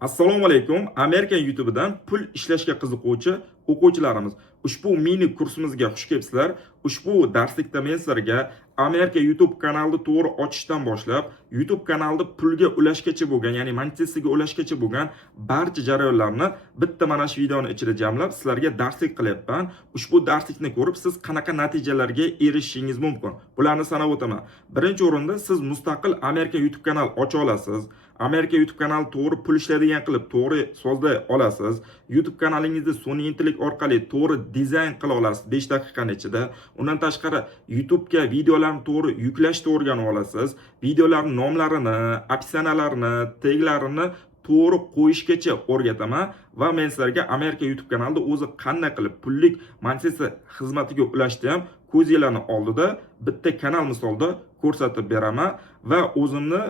Assalomu alaykum. Amerika YouTube'dan pul ishlashga qiziquvchi o'quvchilarimiz, ushbu mini kursimizga xush kelibsizlar. Ushbu darslikda men sizlarga Amerika YouTube kanalini to'g'ri ochishdan boshlab, YouTube kanalida pulga ulashgacha bo'lgan, ya'ni monetizatsiyaga ulashgacha bo'lgan barcha jarayonlarni bitta mana shu videoning ichida jamlab sizlarga darslik qilyapman. Ushbu darslikni ko'rib siz qanaqa natijalarga erishishingiz mumkin? Bularni sanab o'taman. Birinchi o'rinda siz mustaqil Amerika YouTube kanal ocha olasiz. Amerika YouTube kanali to'g'ri pul ishlaydigan qilib to'g'ri sozlay olasiz. YouTube kanalingizni sun'iy intellekt orqali to'g'ri dizayn qila olasiz 5 daqiqaning ichida. Undan tashqari YouTube ga videolarni to'g'ri yuklashni o'rganib olasiz. Videolarning nomlarini, opsiyalarini, taglarini to'g'ri qo'yishgacha o'rgataman va men sizlarga Amerika YouTube kanalida o'zi qanday qilib pullik monetizatsiya xizmatiga ulashdi ham ko'zinglarning oldida bitta kanal misolida ko'rsatib beraman va o'zimni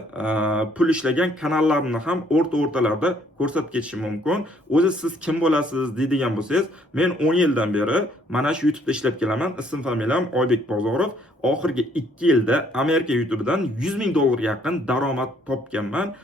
pul ishlagan kanallarni ham o'rtalarda ko'rsatib ketishim mumkin. O'zi siz kim bo'lasiz deydigan bo'lsangiz, men 10 yildan beri mana shu YouTube'da ishlab kelaman. Ism familiyam Oybek Bozorov. Oxirgi 2 yilda Amerika YouTube'dan $100,000 yaqin daromad topganman.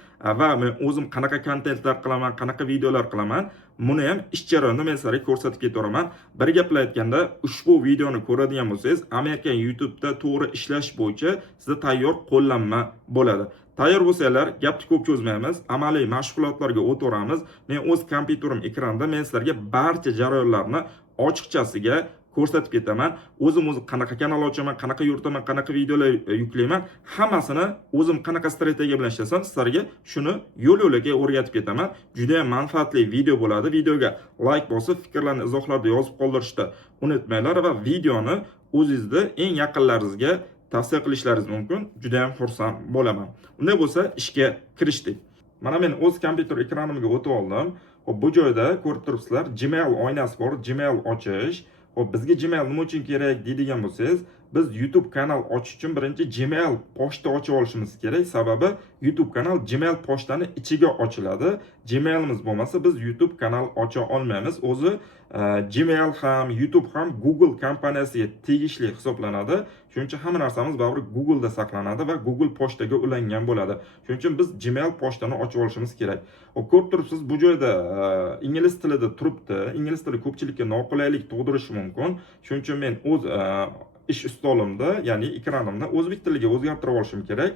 Va men o'zim qanaqa kontentlar qilaman, qanaqa videolar qilaman, buni ham ish jarayonida men sizlarga ko'rsatib ketaman. Bir gap bilan aytganda, ushbu videoni ko'radigan bo'lsangiz, Amerika YouTube'da to'g'ri ishlash bo'yicha sizga tayyor qo'llanma bo'ladi. Tayyor bo'lsanglar, gapni ko'p cho'zmaymiz, amaliy mashg'ulotlarga o'tamiz. Men o'z kompyuterim ekranida men sizlarga barcha jarayonlarni ochiqchasiga ko'rsatib ketaman. O'zim qanaqa kanal ochaman, qanaqa yuritaman, qanaqa videolar yuklayman, hammasini o'zim qanaqa strategiya bilan ishlasam, sizlarga shuni yo'l-yo'lakay o'rgatib ketaman. Juda ham manfaatli video bo'ladi. Videoga like bosib, fikrlarni izohlarda yozib qoldirishni unutmanglar va videoni o'zingizda eng yaqinlaringizga tavsiya qilishlaringiz mumkin. Juda ham xursand bo'laman. Unday bo'lsa, ishga kirishdik. Mana men o'z kompyuter ekranimga o'tib oldim. Hop, bu joyda ko'rib turibsizlar, Gmail oynasi bor, Gmail ochish. Hop, bizga Gmail nima uchun kerak deydigan bo'lsangiz, biz YouTube kanal ochish uchun birinchi Gmail pochta ochib olishimiz kerak. Sababi YouTube kanal Gmail pochtani ichiga ochiladi. Gmailimiz bo'lmasa biz YouTube kanal ocha olmaymiz. O'zi Gmail ham, YouTube ham Google kompaniyasiga tegishli hisoblanadi. Shuning uchun hamma narsamiz baribir Google da saqlanadi va Google pochtaga ulangan bo'ladi. Shuning uchun biz Gmail pochtani ochib olishimiz kerak. Ko'rib turibsiz, bu joyda ingliz tilida turibdi. Ingliz tili ko'pchilikka noqulaylik tug'dirishi mumkin. Shuning uchun men o'z ish ustolimda, ya'ni ekranimda o'zbek tiliga o'zgartirib olishim kerak.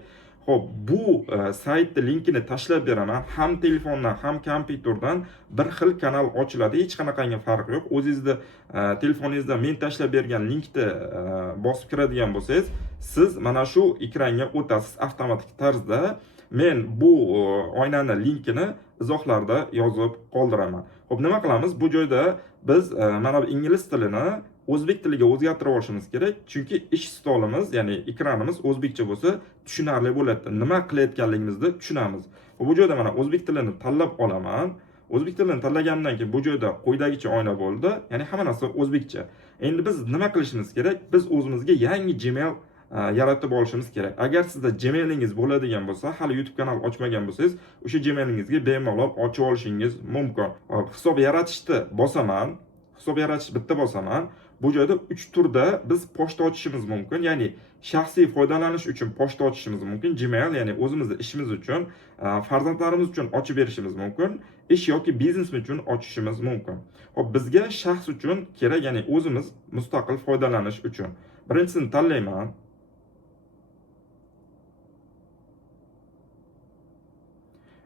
Xo'p, bu saytning linkini tashlab beraman. Ham telefondan, ham kompyuterdan bir xil kanal ochiladi. Hech qanaqangi farqi yo'q. O'zingizda telefoningizda men tashlab bergan linkni bosib kiradigan bo'lsangiz, siz mana shu ekranga o'tasiz avtomatik tarzda. Men bu oynani linkini izohlarda yozib qoldiraman. Xo'p, nima qilamiz? Bu joyda biz mana bu ingliz tilini o'zbek tiliga o'zgartirib olishimiz kerak. Chunki ish stolimiz, ya'ni ekranimiz o'zbekcha bo'lsa, tushunarli bo'ladi. Nima qilayotganligimizni tushunamiz. Bu joyda mana o'zbek tilini tanlab olaman. O'zbek tilini tanlagandan keyin bu joyda quyidagicha oyna bo'ldi. Ya'ni hamma narsa o'zbekcha. Endi biz nima qilishimiz kerak? Biz o'zimizga yangi Gmail yaratib olishimiz kerak. Agar sizda Gmailingiz bo'ladigan bo'lsa, hali YouTube kanal ochmagan bo'lsangiz, o'sha Gmailingizga bemalol ochib olishingiz mumkin. Hisob yaratishni bosaman. Hisob yaratish bitta bosaman. Bu joyda 3 turda biz pochta ochishimiz mumkin. Ya'ni shaxsiy foydalanish uchun pochta ochishimiz mumkin. Gmail, ya'ni o'zimizning ishimiz uchun, farzandlarimiz uchun ochib berishimiz mumkin. Ish yoki biznes uchun ochishimiz mumkin. Hop, bizga shaxs uchun kerak, ya'ni o'zimiz mustaqil foydalanish uchun. Birinchisini tanlayman.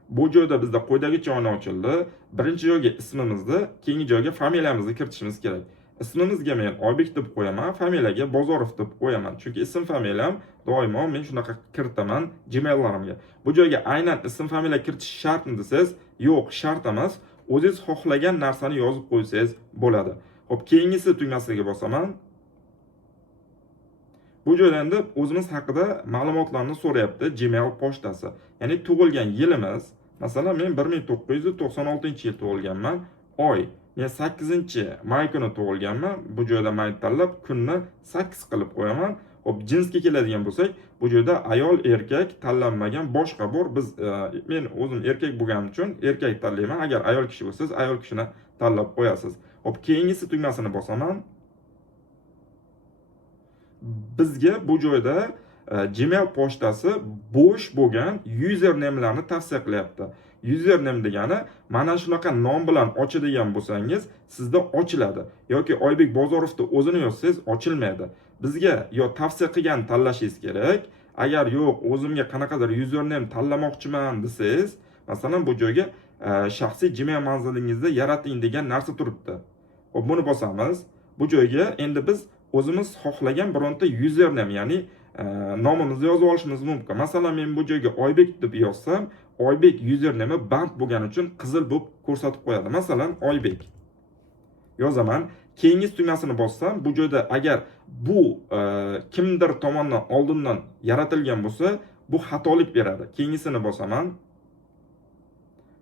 Bu joyda bizda quyidagicha oyna ochildi. Birinchi joyga ismimizni, keyingi joyga familiyamizni kiritishimiz kerak. Ismimizga men Oybek deb qo'yaman, familiyaga Bozorov deb qo'yaman. Chunki ism familiyam doimo men shunaqa kiritaman Gmaillarimga. Bu joyga aynan ism familiya kiritish shartmi desangiz, yo'q, shart emas. O'zingiz xohlagan narsani yozib qo'ysangiz bo'ladi. Xo'p, keyingisi tugmasiga bosaman. Bu joyda endi o'zimiz haqida ma'lumotlarni so'rayapti Gmail pochtasi. Ya'ni tug'ilgan yilimiz, masalan, men 1996-yil tug'ilganman. Oy, men 8-may kuni tug'ilganman. Bu joyda may tanlab, kunni 8 qilib qo'yaman. Hop, jinsga keladigan bo'lsak, bu joyda ayol, erkak tanlanmagan, boshqa bor. Biz men o'zim erkak bo'lganim uchun erkak tanlayman. Agar ayol kishi bo'lsangiz, ayol kishini tanlab qo'yasiz. Hop, keyingisi tugmasini bosaman. Bizga bu joyda Gmail pochtasi bo'sh bo'lgan username'larni tavsiya qilyapti. username degani mana shunaqa nom bilan ochadigan bo'lsangiz, sizda ochiladi. Yoki Oybek Bozorovni o'zini yozsangiz ochilmaydi. Bizga yo tavsiya qilgan tanlashingiz kerak. Agar yo'q, o'zimga qanaqadir username tanlamoqchiman desangiz, masalan bu joyga shaxsiy Gmail manzilingizda yarating degan narsa turibdi. Xo'p, buni bosamiz. Bu joyga endi biz o'zimiz xohlagan bironta username, ya'ni nomimizni yozib olishimiz mumkin. Masalan, men bu joyga Oybek deb yozsam, Oybek username band bo'lgani uchun qizil bo'lib ko'rsatib qo'yadi. Masalan, Oybek yozaman. Keyingi tugmasini bossam, bu joyda agar bu kimdir tomonidan oldindan yaratilgan bo'lsa, bu xatolik beradi. Keyingisini bosaman.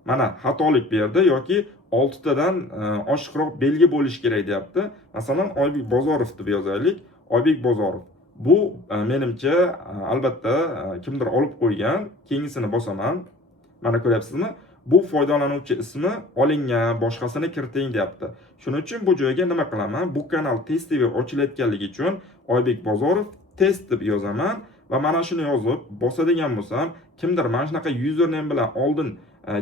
Mana xatolik berdi yoki 6 tadan oshiqroq belgi bo'lishi kerak deyapti. Masalan, Oybek Bozorov deb yozaylik. Oybek Bozorov. Bu menimcha albatta kimdir olib qo'ygan. Keyingisini bosaman. Mana ko'ryapsizmi? Bu foydalanuvchi ismi olingan, boshqasini kiriting deyapti. Shuning uchun bu joyga nima qilaman? Bu kanal test deb ochilayotganligi uchun Oybek Bozorov test deb yozaman va mana shuni yozib bosadigan bo'lsam, kimdir mana shunaqa username bilan oldin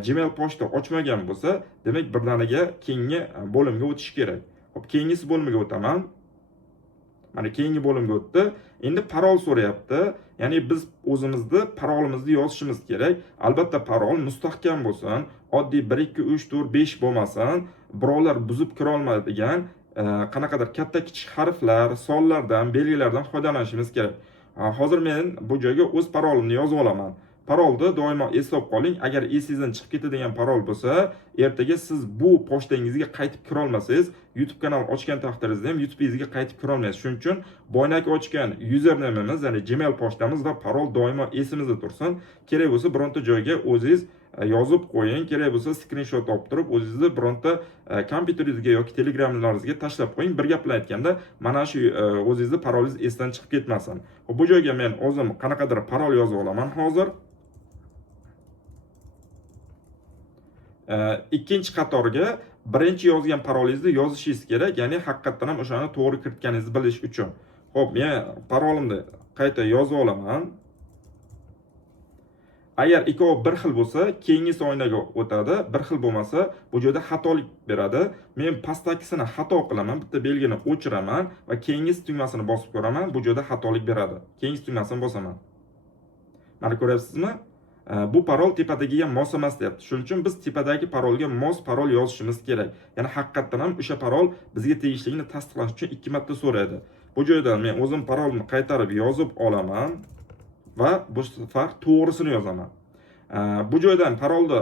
Gmail pochta ochmagan bo'lsa, demak birdaniga keyingi bo'limga o'tish kerak. Xo'p, keyingisi bo'limiga o'taman. Mana keyingi bo'limga o'tdi. Endi parol so'rayapti. Ya'ni biz o'zimizni parolimizni yozishimiz kerak. Albatta parol mustahkam bo'lsin, oddiy 1 2 3 4 5 bo'lmasin, birovlar buzib kira olmaydigan qanaqadir katta kichik harflar, sonlardan, belgilardan foydalanishimiz kerak. Hozir men bu joyga o'z parolimni yozib olaman. Parolni doimo eslab qoling. Agar esingizdan chiqib ketadigan parol bo'lsa, ertaga siz bu pochtangizga qaytib kira olmasangiz, YouTube kanal ochgan taqdiringizda ham YouTube'ingizga qaytib kira olmaysiz. Shuning uchun boyagi ochgan username'imiz, ya'ni Gmail pochtamiz va parol doimo esimizda tursin. Kerak bo'lsa bironta joyga o'zingiz yozib qo'ying, kerak bo'lsa screenshot olib turib o'zingizni bironta kompyuteringizga yoki telegramlaringizga tashlab qo'ying. Bir gap bilan aytganda, mana shu o'zingizning parolingiz esdan chiqib ketmasin. Bu joyga men o'zim qanaqadir parol yozib olaman hozir. Ikkinchi qatorga birinchi yozgan parolingizni yozishingiz kerak, ya'ni haqiqatan ham o'shani to'g'ri kiritganingizni bilish uchun. Xo'p, men parolimni qayta yozib olaman. Agar ikkovi bir xil bo'lsa, keyingi oynaga o'tadi. Bir xil bo'lmasa, bu joyda xatolik beradi. Men pastdagisini xato qilaman, bitta belgini o'chiraman va keyingi tugmasini bosib ko'raman. Bu joyda xatolik beradi. Keyingi tugmasini bosaman. Mana ko'ryapsizmi? Bu parol tepadagiga mos emas deyapti. Shuning uchun biz tepadagi parolga mos parol yozishimiz kerak. Ya'ni haqiqatan ham o'sha parol bizga tegishligini tasdiqlash uchun 2 marta so'raydi. Bu joyda men o'zim parolni qaytarib yozib olaman va bu safar to'g'risini yozaman. Bu joydan parolni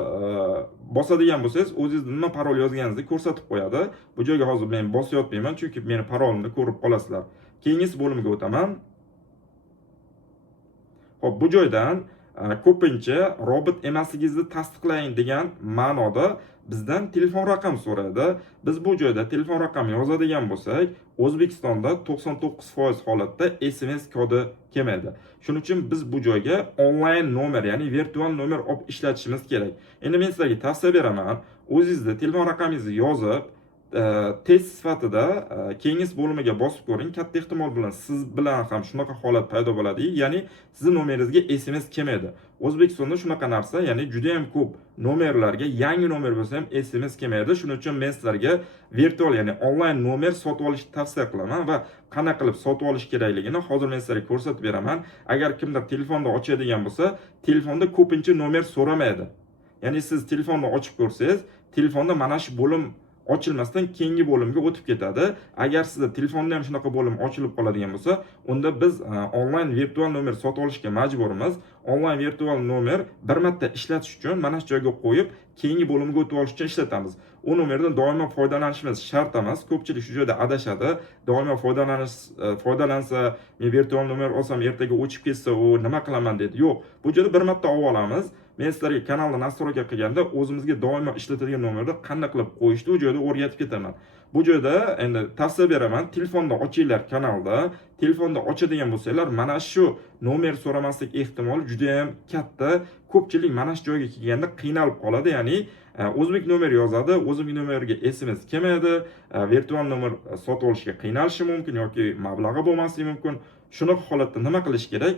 bosadigan bo'lsangiz, o'zingiz nima parol yozganingizni ko'rsatib qo'yadi. Bu joyga hozir men bosib yotmayman, chunki meni parolimni ko'rib qolasizlar. Keyingi bo'limga o'taman. Xo'p, bu joydan ko'pincha robot emasligingizni tasdiqlang degan ma'noda bizdan telefon raqam so'raydi. Biz bu joyda telefon raqami yozadigan bo'lsak, O'zbekistonda 99% holatda SMS kodi kelmaydi. Shuning uchun biz bu joyga onlayn nomer, ya'ni virtual nomer olib ishlatishimiz kerak. Endi men sizlarga tavsiya beraman, o'zingizning telefon raqamingizni yozib, test sifatida keyingi bo'limiga bosib ko'ring. Katta ehtimol bilan siz bilan ham shunaqa holat paydo bo'ladi, ya'ni sizning nomeringizga SMS kelmaydi. O'zbekistonda shunaqa narsa, ya'ni juda ham ko'p nomerlarga yangi nomer bo'lsa ham SMS kelmaydi. Shuning uchun men sizlarga virtual, ya'ni onlayn nomer sotib olishni tavsiya qilaman va qanday qilib sotib olish kerakligini hozir men sizlarga ko'rsatib beraman. Agar kimdir telefonda ochadigan bo'lsa, telefonda ko'pincha nomer so'ramaydi. Ya'ni siz telefonni ochib ko'rsangiz, telefonda mana shu bo'lim ochilmasdan keyingi bo'limga o'tib ketadi. Agar sizda telefonda ham shunaqa bo'lim ochilib qoladigan bo'lsa, unda biz onlayn virtual nomer sotib olishga majburmiz. Onlayn virtual nomer bir marta ishlatish uchun mana shu joyga qo'yib, keyingi bo'limga o'tib olish uchun ishlatamiz. U nomerdan doimo foydalanishimiz shart emas. Ko'pchilik shu joyda adashadi. Doimo foydalansa, men virtual nomer olsam, ertaga o'chib ketsa, u nima qilaman dedi. Yo'q, bu joyda bir marta olib olamiz. Men sizlarga kanalda nastroyka qilganda o'zimizga doimo ishlatadigan nomerni qanday qilib qo'yishni u joyda o'rgatib ketaman. Bu joyda endi tavsiya beraman, telefonda ochinglar kanalda. Telefonda ochadigan bo'lsanglar, mana shu nomer so'ramaslik ehtimoli juda ham katta. Ko'pchilik mana shu joyga kelganda qiynalib qoladi, ya'ni o'zbek nomer yozadi, o'zbek nomeriga SMS kelmaydi, virtual nomer sotib olishga qiynalishi mumkin yoki mablag'i bo'lmasligi mumkin. Shunaqa holatda nima qilish kerak?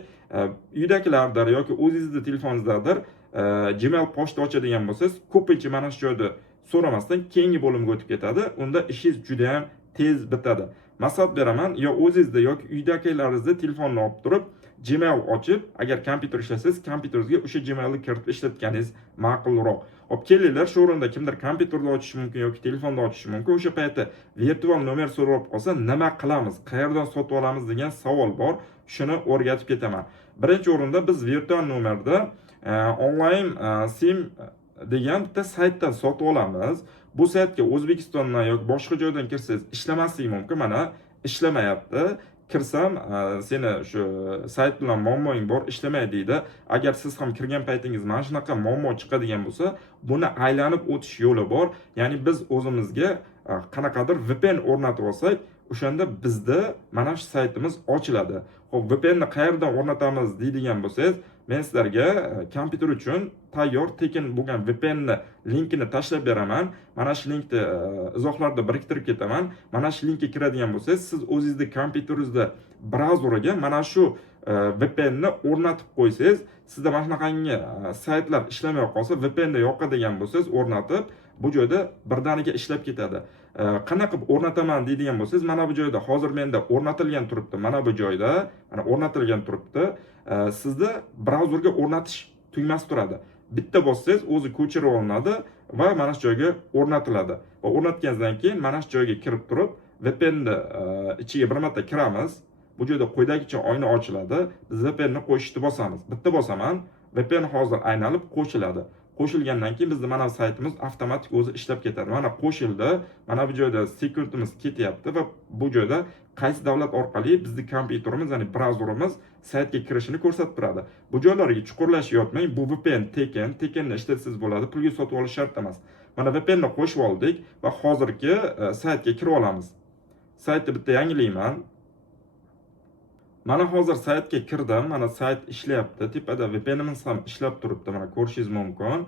Uydagilardir yoki o'zingizning telefoningizdadir Gmail pochta ochadigan bo'lsangiz, ko'pincha mana shu joyda so'ramasdan keyingi bo'limga o'tib ketadi. Unda ishingiz juda ham tez bitadi. Maslahat beraman, yo o'zingizda yoki uydagilaringizda telefonni olib turib, Gmail ochib, agar kompyuter ishlasangiz, kompyuteringizga o'sha Gmailni kiritib ishlatganingiz ma'qulroq. Hop, kelinglar, shu o'rinda kimdir kompyuterda ochishi mumkin yoki telefonda ochishi mumkin. O'sha paytda virtual nomer so'rab qolsa, nima qilamiz, qayerdan sotib olamiz degan savol bor. Shuni o'rgatib ketaman. Birinchi o'rinda biz virtual nomerda onlayn sim degan bitta saytdan sotib olamiz. Bu saytga O'zbekistondan yoki boshqa joydan kirsangiz ishlamasligi mumkin. Mana ishlamayapti. Kirsam, seni shu sayt bilan muammoing bor, ishlamaydi deydi. Agar siz ham kirgan paytingiz mana shunaqa muammo chiqadigan bo'lsa, buni aylanib o'tish yo'li bor. Ya'ni biz o'zimizga qanaqadir VPN o'rnatib olsak, o'shanda bizda mana shu saytimiz ochiladi. Xo'p, VPNni qayerdan o'rnatamiz deydigan bo'lsangiz, men sizlarga kompyuter uchun tayyor tekin bo'lgan VPNni linkini tashlab beraman. Mana shu linkni izohlarda biriktirib ketaman. Mana shu linkka kiradigan bo'lsangiz, siz o'zingizning kompyuteringizda brauzeriga mana shu VPNni o'rnatib qo'ysangiz, sizda mana shunaqangi saytlar ishlamay qolsa, VPNni yoqadigan bo'lsangiz, o'rnatib, bu joyda birdaniga ishlab ketadi. Qanaqa qilib o'rnataman deydigan bo'lsangiz, mana bu joyda hozir menda o'rnatilgan turibdi. Mana bu joyda, mana o'rnatilgan turibdi. Sizda brauzerga o'rnatish tugmasi turadi. Bitta bossangiz o'zi ko'chirib olinadi va mana shu joyga o'rnatiladi. Va o'rnatgandan keyin mana shu joyga kirib turib, VPNni ichiga bir marta kiramiz. Bu joyda quydagicha oyna ochiladi. Biz VPNni qo'shishni bosamiz. Bitta bosaman, VPN hozir aynalib qo'shiladi. Qo'shilgandan keyin bizning mana saytimiz avtomatik o'zi ishlab ketadi. Mana qo'shildi. Mana bu joyda securityimiz ketyapti va bu joyda qaysi davlat orqali bizning kompyuterimiz, ya'ni brauzerimiz saytga kirishini ko'rsatib turadi. Bu joylarga chuqurlash yotmang. Bu VPN tekinni ishlatsangiz bo'ladi. Pulga sotib olish shart emas. Mana VPNni qo'shib oldik va hozirgi saytga kirib olamiz. Saytni bitta yangilayman. Mana hozir saytga kirdim. Mana sayt ishlayapti. Tepada VPNimiz ham ishlab turibdi. Mana ko'rishingiz mumkin.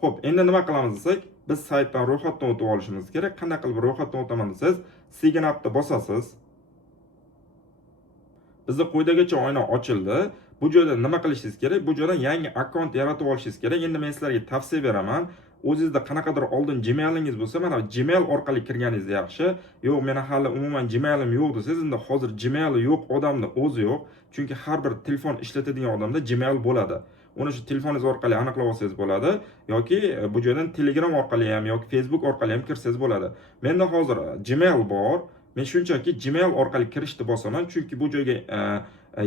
Xo'p, endi nima qilamiz desak, biz saytdan ro'yxatdan o'tib olishimiz kerak. Qanday qilib ro'yxatdan o'taman desangiz, Sign up'ni bosasiz. Bizda quyidagicha oyna ochildi. Bu joyda nima qilishingiz kerak? Bu joydan yangi akkaunt yaratib olishingiz kerak. Endi men sizlarga tavsiya beraman. O'zingizda qanaqadir oldin Gmailingiz bo'lsa, mana Gmail orqali kirganingiz yaxshi. Yo'q, meni hali umuman Gmailim yo'q desangiz, endi hozir Gmaili yo'q odamning o'zi yo'q. Chunki har bir telefon ishlatadigan odamda Gmail bo'ladi. Uni shu telefoningiz orqali aniqlab olsangiz bo'ladi yoki bu joydan Telegram orqali ham yoki Facebook orqali ham kirsangiz bo'ladi. Menda hozir Gmail bor. Men shunchaki Gmail orqali kirishni bosaman, chunki bu joyga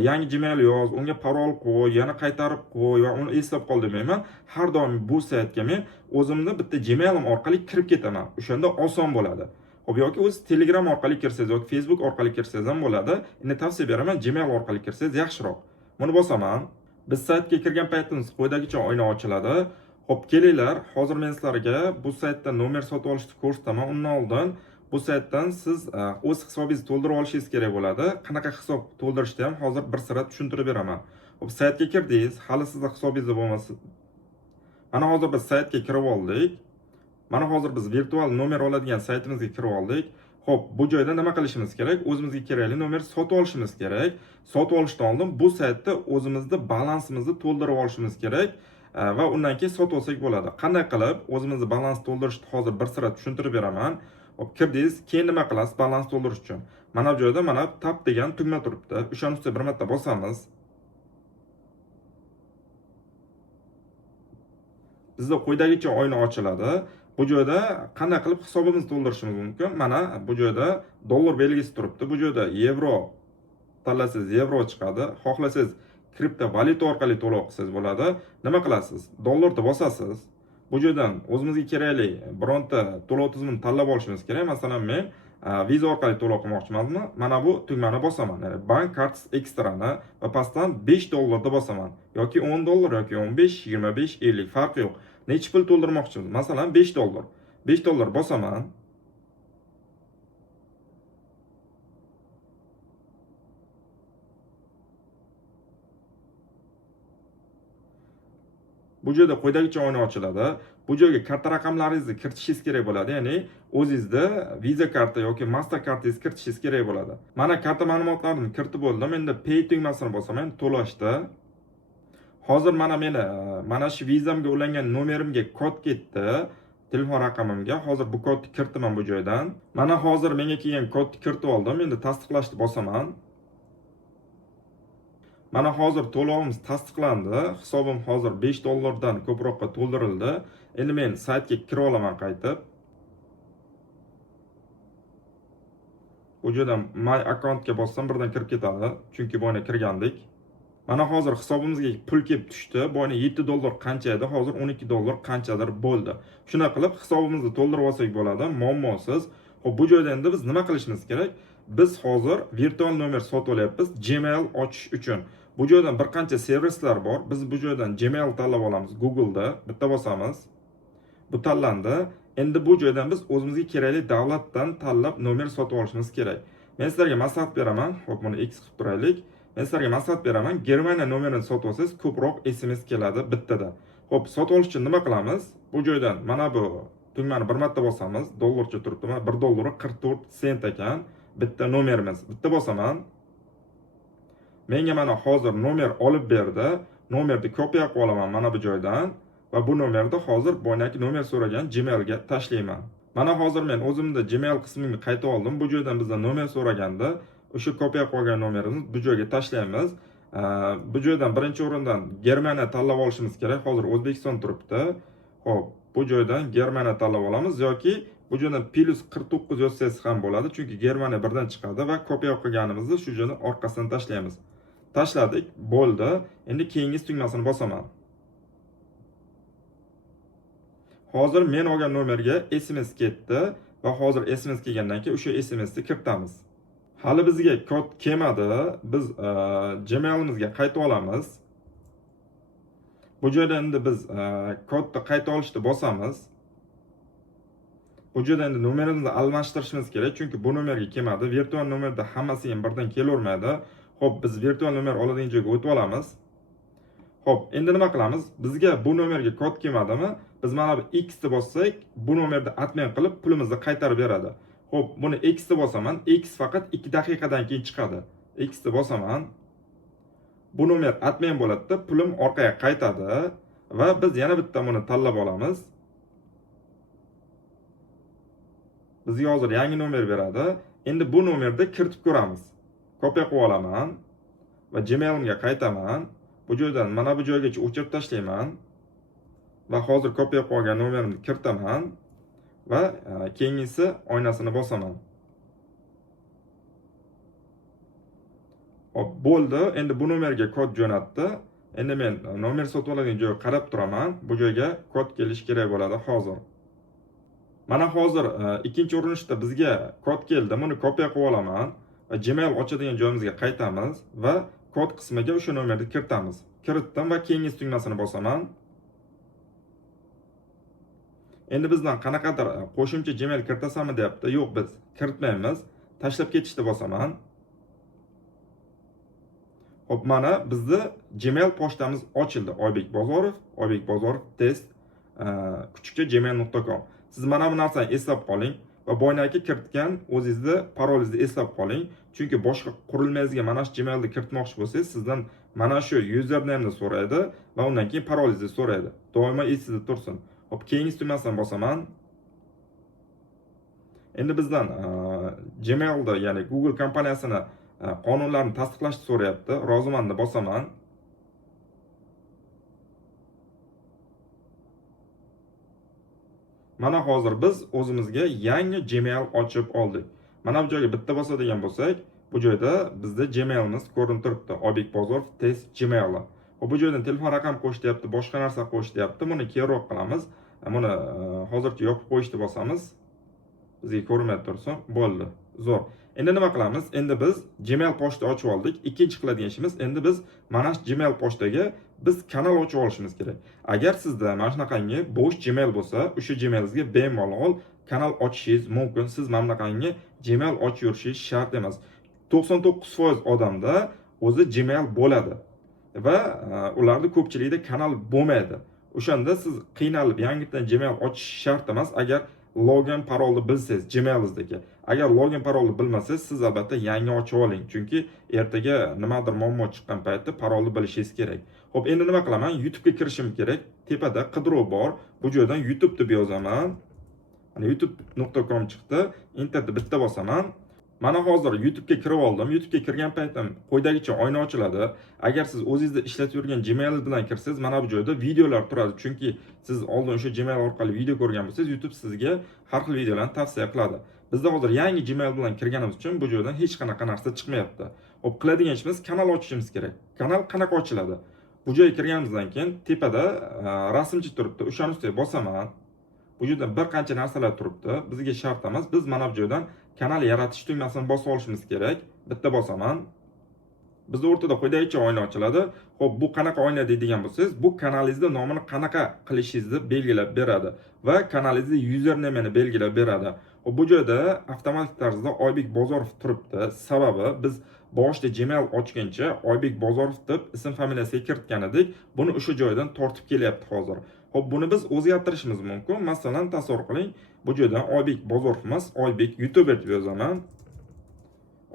yangi Gmail yoz, unga parol qo'y, yana qaytarib qo'y va uni eslab qol demayman. Har doim bu saytga men o'zimni bitta Gmailim orqali kirib ketaman. O'shanda oson bo'ladi. Xo'p, yoki o'z Telegram orqali kirsangiz yoki Facebook orqali kirsangiz ham bo'ladi. Endi tavsiya beraman, Gmail orqali kirsangiz yaxshiroq. Buni bosaman. Biz saytga kirgan paytimiz quyidagicha oyna ochiladi. Xo'p, kelinglar, hozir men sizlarga bu saytdan nomer sotib olishni ko'rsataman. Undan oldin bu saytdan siz o'z hisobingizni to'ldirib olishingiz kerak bo'ladi. Qanaqa hisob to'ldirishni ham hozir bir sira tushuntirib beraman. Xo'p, saytga kirdingiz, hali sizda hisobingiz bo'lmasa. Mana hozir biz saytga kirib oldik. Mana hozir biz virtual nomer oladigan saytimizga kirib oldik. Xo'p, bu joyda nima qilishimiz kerak? O'zimizga kerakli nomer sotib olishimiz kerak. Sotib olishdan oldin bu saytda o'zimizning balansimizni to'ldirib olishimiz kerak va undan keyin sotib olsak bo'ladi. Qanday qilib o'zimizning balans to'ldirishni hozir bir sira tushuntirib beraman. Hop, kirdingiz, keyin nima qilasiz balans to'ldirish uchun? Mana bu joyda mana tab degan tugma turibdi. O'shani ustiga bir marta bosamiz. Bizda quyidagicha oyna ochiladi. Bu joyda qanday qilib hisobimizni to'ldirishimiz mumkin? Mana bu joyda dollar belgisi turibdi. Bu joyda yevro tanlasangiz yevro chiqadi. Xohlasangiz kriptovalyuta orqali to'lov qilsangiz bo'ladi. Nima qilasiz? Dollarni bosasiz. Bu joydan o'zimizga kerakli bironta to'lov tizimini tanlab olishimiz kerak. Masalan, men Visa orqali to'lov qilmoqchimanmi? Mana bu tugmani bosaman. Ya'ni bank kartasi ekstrani va pastdan $5 bosaman. Yoki $10 yoki 15, 25, 50 farqi yo'q. Necha pul to'ldirmoqchimiz? Masalan, $5. $5 bosaman. Bu joyda quyidagicha oyna ochiladi. Bu joyga karta raqamlaringizni kiritishingiz kerak bo'ladi. Ya'ni o'zingizda Visa karta yoki Master kartangizni kiritishingiz kerak bo'ladi. Mana karta ma'lumotlarini kiritib bo'ldim. Endi Pay tugmasini bosaman, to'lashda. Hozir mana shu vizamga ulangan nomerimga kod ketdi. Telefon raqamimga. Hozir bu kodni kiritaman bu joydan. Mana hozir menga kelgan kodni kiritib oldim. Endi tasdiqlashni bosaman. Mana hozir to'lovimiz tasdiqlandi. Hisobim hozir $5 ko'proqqa to'ldirildi. Endi men saytga kira olaman qaytib. Bu joydan My Account'ga bossam birdan kirib ketadi. Chunki bu yerga kirgandik. Mana hozir hisobimizga pul kelib tushdi. Bu yerga $7 qancha edi? Hozir $12 qanchadir bo'ldi. Shuna qilib hisobimizni to'ldirib olsak bo'ladi, muammosiz. Xo'p, bu joyda endi biz nima qilishimiz kerak? Biz hozir virtual nomer sotib olyapmiz Gmail ochish uchun. Bu joydan bir qancha servislar bor. Biz bu joydan Gmail tanlab olamiz Google'da. Bitta bosamiz. Bu tanlandi. Endi bu joydan biz o'zimizga kerakli davlatdan tanlab nomer sotib olishimiz kerak. Men sizlarga maslahat beraman. Xo'p, buni X qilib turaylik. Men sizlarga maslahat beraman. Germaniya nomerini sotib olsangiz ko'proq SMS keladi bittada. Xo'p, sotib olish uchun nima qilamiz? Bu joydan mana bu tugmani bir marta bosamiz. Dollarcha turibdi. Mana $1.44 ekan. Bitta nomerimiz. Bitta bosaman. Menga mana hozir nomer olib berdi. Nomerni kopiya qilib olaman mana bu joydan va bu nomerni hozir boyagi nomer so'ragan Gmailga tashlayman. Mana hozir men o'zimda Gmail qismimga qaytib oldim. Bu joydan bizdan nomer so'raganda o'sha kopiya qilgan nomerimizni bu joyga tashlaymiz. Bu joydan birinchi o'rindan Germaniya tanlab olishimiz kerak. Hozir O'zbekiston turibdi. Xo'p, bu joydan Germaniya tanlab olamiz yoki bu joydan +49 yozsangiz ham bo'ladi, chunki Germaniya birdan chiqadi va kopiya qilganimizni shu joydan orqasidan tashlaymiz. Tashladik, bo'ldi. Endi keyingi tugmasini bosaman. Hozir men olgan nomerga SMS ketdi va hozir SMS kelgandan keyin o'sha SMSni kiritamiz. Hali bizga kod kelmadi. Biz Gmail'imizga qaytib olamiz. Bu joyda endi biz kodni qayta olishni bosamiz. Bu joyda endi nomerimizni almashtirishimiz kerak, chunki bu nomerga kelmadi. Virtual nomerda hammasi ham birdan kelavermaydi. Xo'p, biz virtual nomer oladigan joyga o'tib olamiz. Xo'p, endi nima qilamiz? Bizga bu nomerga kod kelmadimi? Biz mana bu X ni bossak, bu nomerda admin qilib pulimizni qaytarib beradi. Xo'p, buni X ni bosaman. X faqat 2 daqiqadan keyin chiqadi. X ni bosaman. Bu nomer admin bo'ladi, pulim orqaga qaytadi va biz yana bitta buni tanlab olamiz. Bizga hozir yangi nomer beradi. Endi bu nomerda kiritib ko'ramiz. Kopiya qilib olaman va Gmail'imga qaytaman. Bu joydan mana bu joygacha o'chirib tashlayman va hozir kopiya qilib olgan nomerimni kiritaman va keyingisi oynasini bosaman. Hop, bo'ldi. Endi bu nomerga kod jo'natdi. Endi men nomer sotib oladigan joyga qarab turaman. Bu joyga kod kelish kerak bo'ladi hozir. Mana hozir ikkinchi urinishda bizga kod keldi. Buni kopiya qilib olaman va Gmail ochadigan joyimizga qaytamiz va kod qismiga o'sha nomerni kiritamiz. Kiritdim va keyingi tugmasini bosaman. Endi bizdan qanaqadir qo'shimcha Gmail kiritasanmi deyapti. Yo'q, biz kiritmaymiz. Tashlab ketishni bosaman. Hop, mana bizni Gmail pochtamiz ochildi. oybekbozorov_test_gmail.com. Siz mana bu narsani eslab qoling va boyagi kiritgan o'zingizni parolingizni eslab qoling. Chunki boshqa qurilmangizga mana shu Gmailni kiritmoqchi bo'lsangiz, sizdan mana shu username'ni so'raydi va undan keyin parolingizni so'raydi. Doimo esingizda tursin. Hop, keyingi tugmasini bosaman. Endi bizdan Gmailda, ya'ni Google kompaniyasini qonunlarni tasdiqlashni so'rayapti. Rozimanni bosaman. Mana hozir biz o'zimizga yangi Gmail ochib oldik. Mana bu joyga bitta bosadigan bo'lsak, bu joyda bizda Gmailimiz ko'rinib turibdi. Oybekbozorov test Gmail. Bu joydan telefon raqam qo'yish deyapti, boshqa narsa qo'yish deyapti. Buni keyinroq qilamiz. Buni hozircha yopib qo'yishni bosamiz. Bizga ko'rinmay tursin. Bo'ldi. Zo'r. Endi nima qilamiz? Endi biz Gmail pochta ochib oldik. Ikkinchi qiladigan ishimiz, endi biz mana shu Gmail pochtaga biz kanal ochib olishimiz kerak. Agar sizda mana shunaqangi bo'sh Gmail bo'lsa, o'sha Gmailingizga bemalol kanal ochishingiz mumkin. Siz mana bunaqangi Gmail ochib yurishingiz shart emas. 99% odamda o'zi Gmail bo'ladi va ularda ko'pchilikda kanal bo'lmaydi. O'shanda siz qiynalib yangidan Gmail ochish shart emas, agar login parolni bilsangiz Gmail'ingizdagi. Agar login parolni bilmasangiz, siz albatta yangi ochib oling, chunki ertaga nimadir muammo chiqqan paytda parolni bilishingiz kerak. Xo'p, endi nima qilaman? YouTube ga kirishim kerak. Tepada qidiruv bor. Bu joydan YouTube deb yozaman. Mana youtube.com chiqdi. Enterni bitta bosaman. Mana hozir YouTube ga kirib oldim. YouTube ga kirgan paytim quydagicha oyna ochiladi. Agar siz o'zingizda ishlatib yurgan Gmail bilan kirsangiz, mana bu joyda videolar turadi. Chunki siz oldin o'sha Gmail orqali video ko'rgan bo'lsangiz, YouTube sizga har xil videolarni tavsiya qiladi. Bizda hozir yangi Gmail bilan kirganimiz uchun bu joydan hech qanaqa narsa chiqmayapti. Xo'p, qiladigan ishimiz kanal ochishimiz kerak. Kanal qanaqa ochiladi? Bu joyga kirganimizdan keyin tepada rasmchi turibdi. O'shaning ustiga bosaman. Bu yerda bir qancha narsalar turibdi. Bizga shart emas. Biz mana bu joydan kanal yaratish tugmasini bosib olishimiz kerak. Bitta bosaman. Bizda o'rtada quyidagicha oyna ochiladi. Xo'p, bu qanaqa oyna deydigan bo'lsangiz, bu kanalingizda nomini qanaqa qilishingizni belgilab beradi va kanalingizda username-ni belgilab beradi. Xo'p, bu joyda avtomatik tarzda Oybek Bozorov turibdi. Sababi biz boshida Gmail ochgancha Oybek Bozorov deb ism familiyasiga kiritgan edik. Buni o'sha joydan tortib kelyapti hozir. Xo'p, buni biz o'zgartirishimiz mumkin. Masalan, tasavvur qiling, bu joydan Oybek Bozorov emas, Oybek YouTuber deb yozaman.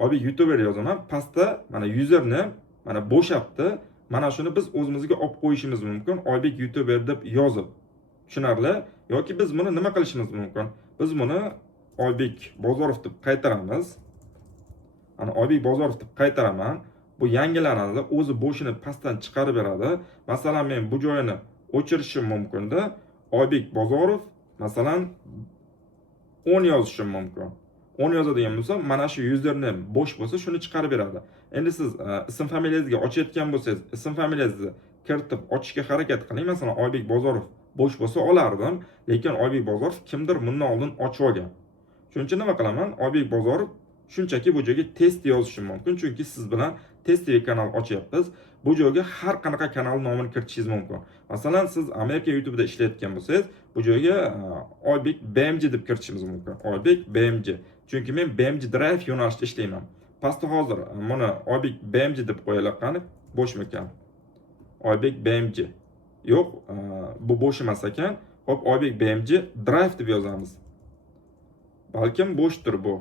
Oybek YouTuber yozaman. Pastda mana username mana bo'shabdi. Mana shuni biz o'zimizga olib qo'yishimiz mumkin. Oybek YouTuber deb yozib. Tushunarli? Yoki biz buni nima qilishimiz mumkin? Biz buni Oybek Bozorov deb qaytaramiz. Ana Oybek Bozorov deb qaytaraman. Bu yangilanadi, o'zi bo'shini pastdan chiqarib beradi. Masalan, men bu joyini o'chirishim mumkin-da. Oybek Bozorov masalan 10 yozishim mumkin. 10 yozadigan bo'lsam, mana shu username bo'sh bo'lsa, shuni chiqarib beradi. Endi siz ism familiyangizga ochayotgan bo'lsangiz, ism familiyangizni kiritib ochishga harakat qiling. Masalan, Oybek Bozorov bo'sh bo'lsa olardim, lekin Oybek Bozorov kimdir bundan oldin ochib olgan. Shuning uchun nima qilaman? Oybek Bozorov shunchaki bu joyga test yozishim mumkin, chunki siz bilan test TV kanal ochyapmiz. Bu joyga har qanaqa kanal nomini kiritishingiz mumkin. Masalan, siz Amerika YouTube'da ishlayotgan bo'lsangiz, bu joyga Oybek BMG deb kiritishimiz mumkin. Oybek BMG. Chunki men BMG Drive yo'nalishida ishlayman. Pastda hozir buni Oybek BMG deb qo'yaylik qani, bo'shmi ekan? Oybek BMG. Yo'q, bu bo'sh emas ekan. Hop, Oybek BMG Drive deb yozamiz. Balkim bo'shdir bu.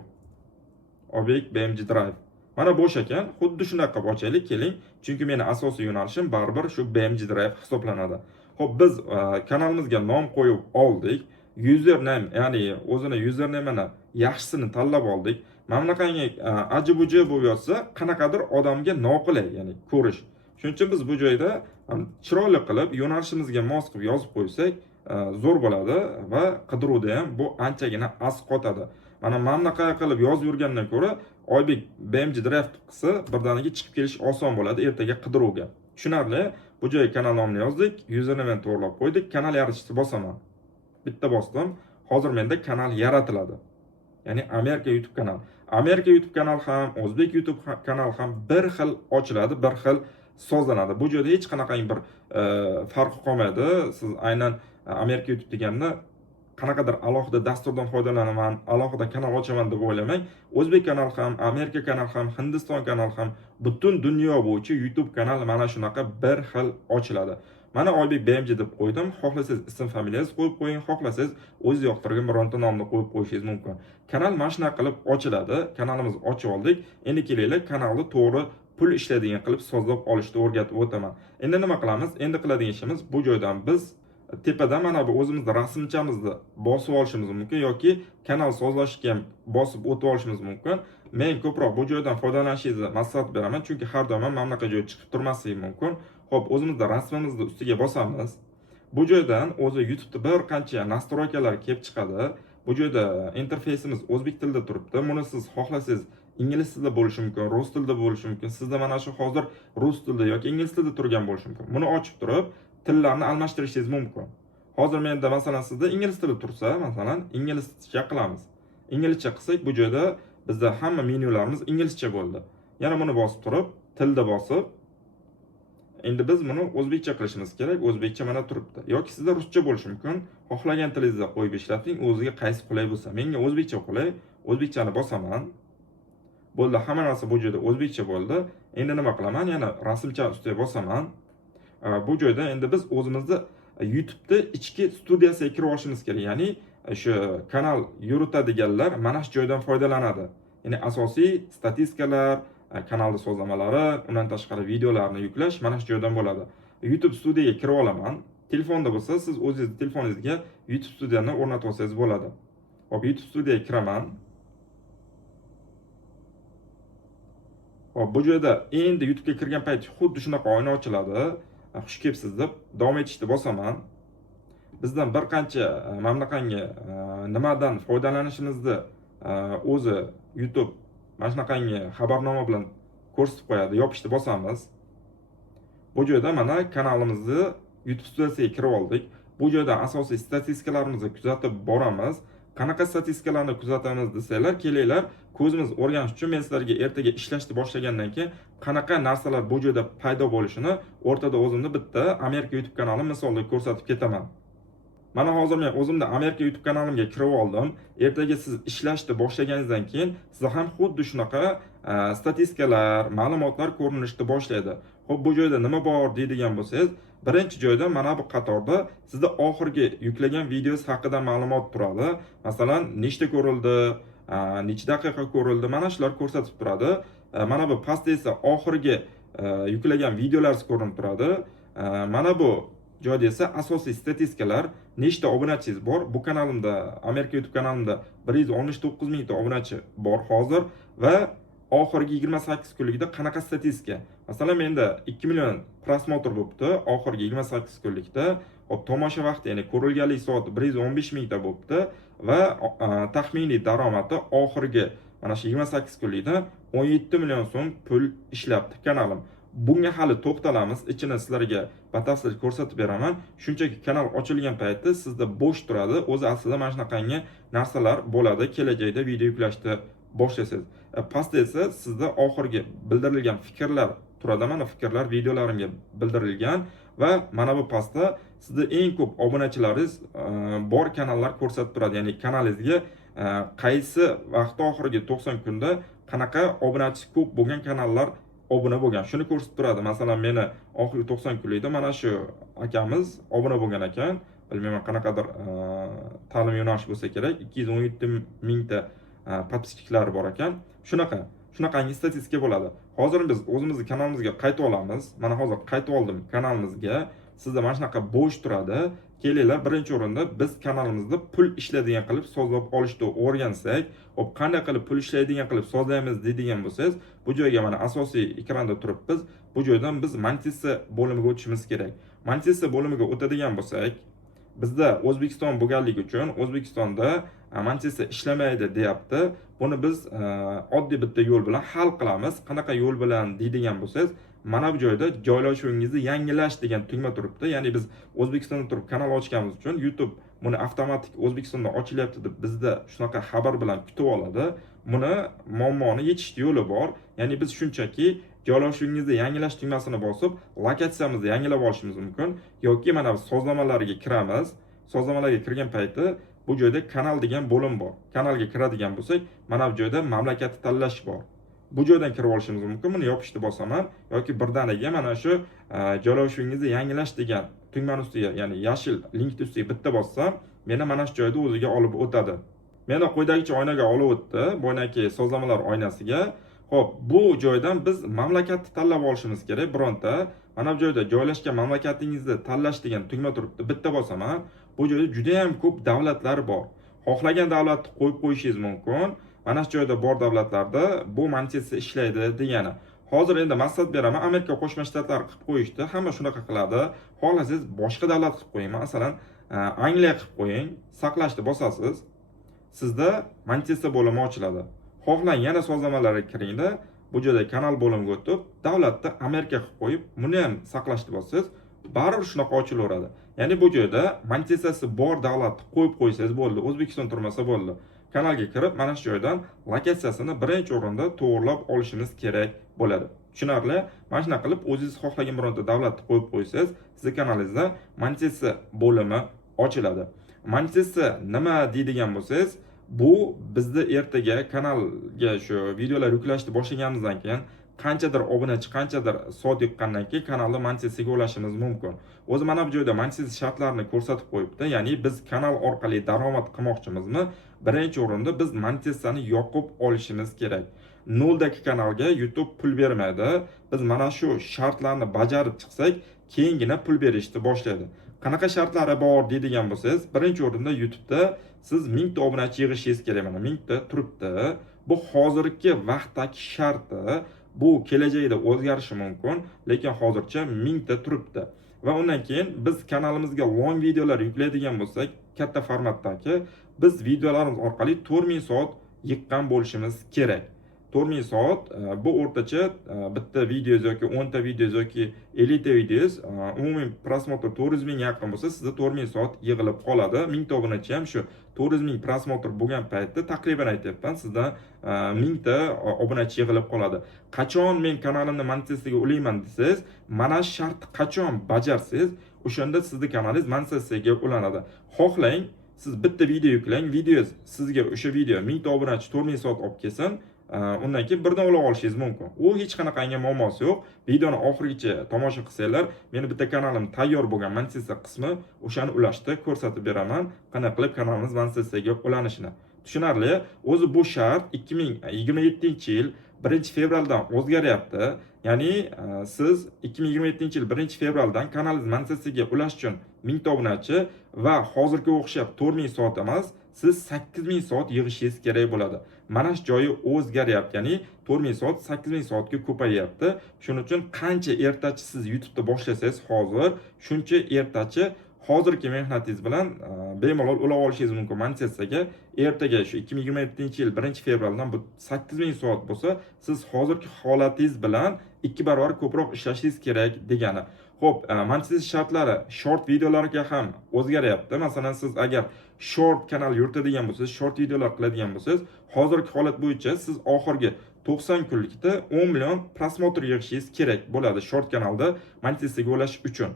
Oybek BMG Drive. Mana bo'sh ekan. Xuddi shunaqa qilib ochaylik, keling. Chunki meni asosiy yo'nalishim baribir shu BMG Drive hisoblanadi. Xo'p, biz kanalimizga nom qo'yib oldik. Username, ya'ni o'zini username'ini yaxshisini tanlab oldik. Mana bunaqangi aji-buji bo'lib yotsa, qanaqadir odamga noqulay, ya'ni ko'rish. Shuning uchun biz bu joyda chiroyli qilib yo'nalishimizga mos qilib yozib qo'ysak, zo'r bo'ladi va qidiruvda ham bu anchagina asqotadi. Mana bunaqa qilib yozib yurgandan ko'ra, Oybek BMG Drive qilsa, birdaniga chiqib kelish oson bo'ladi ertaga qidiruvga. Tushunarli? Bu joyga kanal nomini yozdik, username to'g'rilab qo'ydik, kanal yaratishni bosaman. Bitta bosdim. Hozir menda kanal yaratiladi. Ya'ni Amerika YouTube kanal. Amerika YouTube kanal ham, O'zbek YouTube kanal ham bir xil ochiladi, bir xil sozlanadi. Bu joyda hech qanaqangi bir farqi qolmaydi. Siz aynan Amerika YouTube deganda qanaqadir alohida dasturdan foydalanaman, alohida kanal ochaman deb o'ylamang. O'zbek kanal ham, Amerika kanal ham, Hindiston kanal ham, butun dunyo bo'yicha YouTube kanal mana shunaqa bir xil ochiladi. Mana Oybek BMG deb qo'ydim. Xohlasangiz ism familiyangizni qo'yib qo'ying, xohlasangiz o'zingiz yoqtirgan bironta nomni qo'yib qo'yishingiz mumkin. Kanal mana shunaqa qilib ochiladi. Kanalimizni ochib oldik. Endi kelaylik, kanalni to'g'ri pul ishlaydigan qilib sozlab olishni o'rgatib o'taman. Endi nima qilamiz? Endi qiladigan ishimiz bu joydan biz tepada mana bu o'zimizning rasmchamizni bosib olishimiz mumkin yoki kanal sozlashga ham bosib o'tib olishimiz mumkin. Men ko'proq bu joydan foydalanishingizni maslahat beraman, chunki har doim mana bunaqa joy chiqib turmasligi mumkin. Xo'p, o'zimizning rasmimizni ustiga bosamiz. Bu joydan o'zi YouTube'da bir qancha nastroykalar kelib chiqadi. Bu joyda interfeysimiz o'zbek tilida turibdi. Buni siz xohlasangiz ingliz tilida bo'lishi mumkin, rus tilida bo'lishi mumkin. Sizda mana shu hozir rus tilida yoki ingliz tilida turgan bo'lishi mumkin. Buni ochib turib, tillarni almashtirishingiz mumkin. Hozir menda masalan sizda ingliz tili tursa, masalan, inglizcha qilamiz. Inglizcha qilsak, bu joyda bizda hamma menyularimiz inglizcha bo'ldi. Yana buni bosib turib, tilda bosib, endi biz buni o'zbekcha qilishimiz kerak. O'zbekcha mana turibdi. Yoki sizda ruscha bo'lishi mumkin. Xohlagan tilingizda qo'yib ishlating, o'ziga qaysi qulay bo'lsa. Menga o'zbekcha qulay. O'zbekchani bosaman. Bo'ldi, hamma narsa bu joyda o'zbekcha bo'ldi. Endi nima qilaman? Yana rasmcha ustiga bosaman. Bu joyda endi biz o'zimizni YouTube'da ichki studiyasiga kirib olishimiz kerak. Ya'ni shu kanal yuritadiganlar mana shu joydan foydalanadi. Ya'ni asosiy statistikalar, kanalda sozlamalari, undan tashqari videolarni yuklash mana shu joydan bo'ladi. YouTube studiyaga kirib olaman. Telefonda bo'lsa, siz o'zingiz telefoningizga YouTube studiyani o'rnatib olsangiz bo'ladi. Hop, YouTube studiyaga kiraman. Hop, bu joyda endi YouTube'ga kirgan payt xuddi shunaqa oyna ochiladi. Xush kelibsiz deb davom etishni bosaman. Bizdan bir qancha mana bunaqangi nimadan foydalanishimizni o'zi YouTube mana shunaqangi xabarnoma bilan ko'rsatib qo'yadi. Yopishni bosamiz. Bu joyda mana kanalimizni YouTube studiyasiga kirib oldik. Bu joyda asosiy statistikalarimizni kuzatib boramiz. Qanaqa statistikalarni kuzatamiz desanglar, kelinglar, ko'zimiz o'rganish uchun men sizlarga ertaga ishlashni boshlagandan keyin qanaqa narsalar bu joyda paydo bo'lishini o'rtada o'zimni bitta Amerika YouTube kanali misolida ko'rsatib ketaman. Mana hozir men o'zimda Amerika YouTube kanalimga kirib oldim. Ertaga siz ishlashni boshlaganingizdan keyin sizda ham xuddi shunaqa statistikalar, ma'lumotlar ko'rinishni boshlaydi. Xo'p, bu joyda nima bor deydigan bo'lsangiz, birinchi joyda mana bu qatorda sizda oxirgi yuklagan videosi haqida ma'lumot turadi. Masalan, nechta ko'rildi, necha daqiqa ko'rildi, mana shular ko'rsatib turadi. Mana bu pastda esa oxirgi yuklagan videolaringiz ko'rinib turadi. Mana bu joyda esa asosiy statistikalar, nechta obunachingiz bor. Bu kanalimda, Amerika YouTube kanalimda 169 mingta obunachi bor hozir va oxirgi 28 kunlikda qanaqa statistika. Masalan, menda 2 million prosmotr bo'libdi oxirgi 28 kunlikda. Hop, tomosha vaqti, ya'ni ko'rilganlik soati 115 mingta bo'libdi va taxminiy daromadi oxirgi mana shu 28 kunlikda 17 million so'm pul ishlabdi kanalim. Bunga hali to'xtalamiz, ichini sizlarga batafsil ko'rsatib beraman. Shunchaki kanal ochilgan paytda sizda bo'sh turadi. O'zi aslida mana shunaqangi narsalar bo'ladi. Kelajakda video yuklashni boshlasangiz. Pastda esa sizda oxirgi bildirilgan fikrlar turadi. Mana fikrlar videolarimga bildirilgan va mana bu pastda sizda eng ko'p obunachilaringiz bor kanallar ko'rsatib turadi. Ya'ni kanalingizga qaysi vaqt oxirgi 90 kunda qanaqa obunachisi ko'p bo'lgan kanallar obuna bo'lgan. Shuni ko'rsatib turadi. Masalan, meni oxirgi 90 kunlikda mana shu akamiz obuna bo'lgan ekan. Bilmayman qanaqadir ta'lim yo'nalishi bo'lsa kerak. 217 mingta podpischilari bor ekan. Shunaqangi statistika bo'ladi. Hozir biz o'zimizning kanalimizga qaytib olamiz. Mana hozir qaytib oldim kanalimizga. Sizda mana shunaqa bo'sh turadi. Kelinglar, birinchi o'rinda biz kanalimizda pul ishlaydigan qilib sozlab olishni o'rgansak, hop, qanday qilib pul ishlaydigan qilib sozlaymiz deydigan bo'lsangiz, bu joyga mana asosiy ekranda turibmiz. Bu joydan biz monetizatsiya bo'limiga o'tishimiz kerak. Monetizatsiya bo'limiga o'tadigan bo'lsak, bizda O'zbekiston bo'lganligi uchun O'zbekistonda monetizatsiya ishlamaydi deyapti. Buni biz oddiy bitta yo'l bilan hal qilamiz. Qanaqa yo'l bilan deydigan bo'lsangiz, mana bu joyda joylashuvingizni yangilash degan tugma turibdi. Ya'ni biz O'zbekistonda turib kanal ochganimiz uchun YouTube buni avtomatik O'zbekistonda ochilyapti deb bizda shunaqa xabar bilan kutib oladi. Buni muammoni yechish yo'li bor. Ya'ni biz shunchaki joylashuvingizni yangilash tugmasini bosib, lokatsiyamizni yangilab olishimiz mumkin yoki mana bu sozlamalarga kiramiz. Sozlamalarga kirgan payti bu joyda kanal degan bo'lim bor. Kanalga kiradigan bo'lsak, mana bu joyda mamlakatni tanlash bor. Bu joydan kirib olishimiz mumkin. Buni yopishni bosaman yoki birdaniga mana shu joylashuvingizni yangilash degan tugmani ustiga, ya'ni yashil linkni ustiga bitta bossam, meni mana shu joyda o'ziga olib o'tadi. Meni quyidagicha oynaga olib o'tdi, bo'ynaki sozlamalar oynasiga. Xo'p, bu joydan biz mamlakatni tanlab olishimiz kerak. Bironta mana bu joyda joylashgan mamlakatingizni tanlash degan tugma turibdi. Bitta bosaman. Bu joyda juda ham ko'p davlatlar bor. Xohlagan davlatni qo'yib qo'yishingiz mumkin. Mana shu joyda bor davlatlarda bu monetizatsiya ishlaydi degani. Hozir endi maslahat beraman, Amerika Qo'shma Shtatlari qilib qo'yishdi. Hamma shunaqa qiladi. Xohlasangiz boshqa davlat qilib qo'ying. Masalan, Angliya qilib qo'ying. Saqlashni bosasiz. Sizda monetizatsiya bo'limi ochiladi. Xohlang yana sozlamalarga kiringda, bu joyda kanal bo'limiga o'tib, davlatni Amerika qilib qo'yib, buni ham saqlashni bossangiz, baribir shunaqa ochilaveradi. Ya'ni bu joyda monetizatsiyasi bor davlatni qo'yib qo'ysangiz bo'ldi, O'zbekiston turmasa bo'ldi. Kanalga kirib, mana shu joydan lokatsiyasini birinchi o'rinda to'g'rilab olishimiz kerak bo'ladi. Tushunarli? Mana shunday qilib, o'zingiz xohlagan bironta davlatni qo'yib qo'ysangiz, sizning kanalingizda monetizatsiya bo'limi ochiladi. Monetizatsiya nima deydigan bo'lsangiz, bu bizda ertaga kanalga shu videolar yuklashni boshlaganimizdan keyin qanchadir obunachi, qanchadir soat yiqqandan keyin kanalni monetizatsiyaga ulashimiz mumkin. O'zi mana bu joyda monetizatsiya shartlarini ko'rsatib qo'yibdi. Ya'ni biz kanal orqali daromad qilmoqchimizmi? Birinchi o'rinda biz monetizatsiyani yoqib olishimiz kerak. Nuldagi kanalga YouTube pul bermaydi. Biz mana shu shartlarni bajarib chiqsak, keyingina pul berishni boshlaydi. Qanaqa shartlari bor deydigan bo'lsangiz, birinchi o'rinda YouTube'da siz 1000 ta obunachi yig'ishingiz kerak. Mana 1000 ta turibdi. Bu hozirgi vaqtdagi sharti, bu kelajakda o'zgarishi mumkin, lekin hozircha 1000 ta turibdi. Va undan keyin biz kanalimizga long videolar yuklaydigan bo'lsak, katta formatdagi biz videolarimiz orqali 4000 soat yiqqan bo'lishimiz kerak. 4000 soat bu o'rtacha bitta video yoki 10 ta video yoki 50 ta video umumiy prosmotr 400 ming yaqin bo'lsa, sizda 4000 soat yig'ilib qoladi. 1000 ta obunachi ham shu 400 ming prosmotr bo'lgan paytda taqriban aytyapman, sizda 1000 ta obunachi yig'ilib qoladi. Qachon men kanalimni monetizatsiyaga ulayman desangiz, mana shu shartni qachon bajarsangiz, o'shanda sizning kanalingiz monetizatsiyaga ulanadi. Xohlang, siz bitta video yuklang, video sizga o'sha video 1000 ta obunachi 4000 soat olib kelsin. Undan keyin birdan ulab olishingiz mumkin. U hech qanaqangi muammosi yo'q. Videoni oxirigacha tomosha qilsanglar, meni bitta kanalim tayyor bo'lgan monetizatsiya qismi, o'shani ulashda ko'rsatib beraman, qanday qilib kanalimiz monetizatsiyaga ulanishini. Tushunarli? O'zi bu shart 2027-yil 1-fevraldan o'zgaryapti. Ya'ni siz 2027-yil 1-fevraldan kanalingiz monetizatsiyaga ulash uchun 1000 ta obunachi va hozirga o'xshab 4000 soat emas, siz 8000 soat yig'ishingiz kerak bo'ladi. Mana shu joyi o'zgaryapti. Ya'ni 4000 soat 8000 soatga ko'payyapti. Shuning uchun qancha ertachi siz YouTube'da boshlasangiz hozir, shuncha ertachi hozirgi mehnatingiz bilan bemalol ulab olishingiz mumkin monetizatsiyaga. Ertaga shu 2027-yil 1-fevraldan bu 8000 soat bo'lsa, siz hozirgi holatingiz bilan 2 barobar ko'proq ishlashingiz kerak degani. Xo'p, monetizatsiya shartlari short videolarga ham o'zgaryapti. Masalan, siz agar short kanal yuritadigan bo'lsangiz, short videolar qiladigan bo'lsangiz, hozirgi holat bo'yicha siz oxirgi 90 kunlikda 10 million prosmotr yig'ishingiz kerak bo'ladi short kanalda monetizatsiyaga ulash uchun.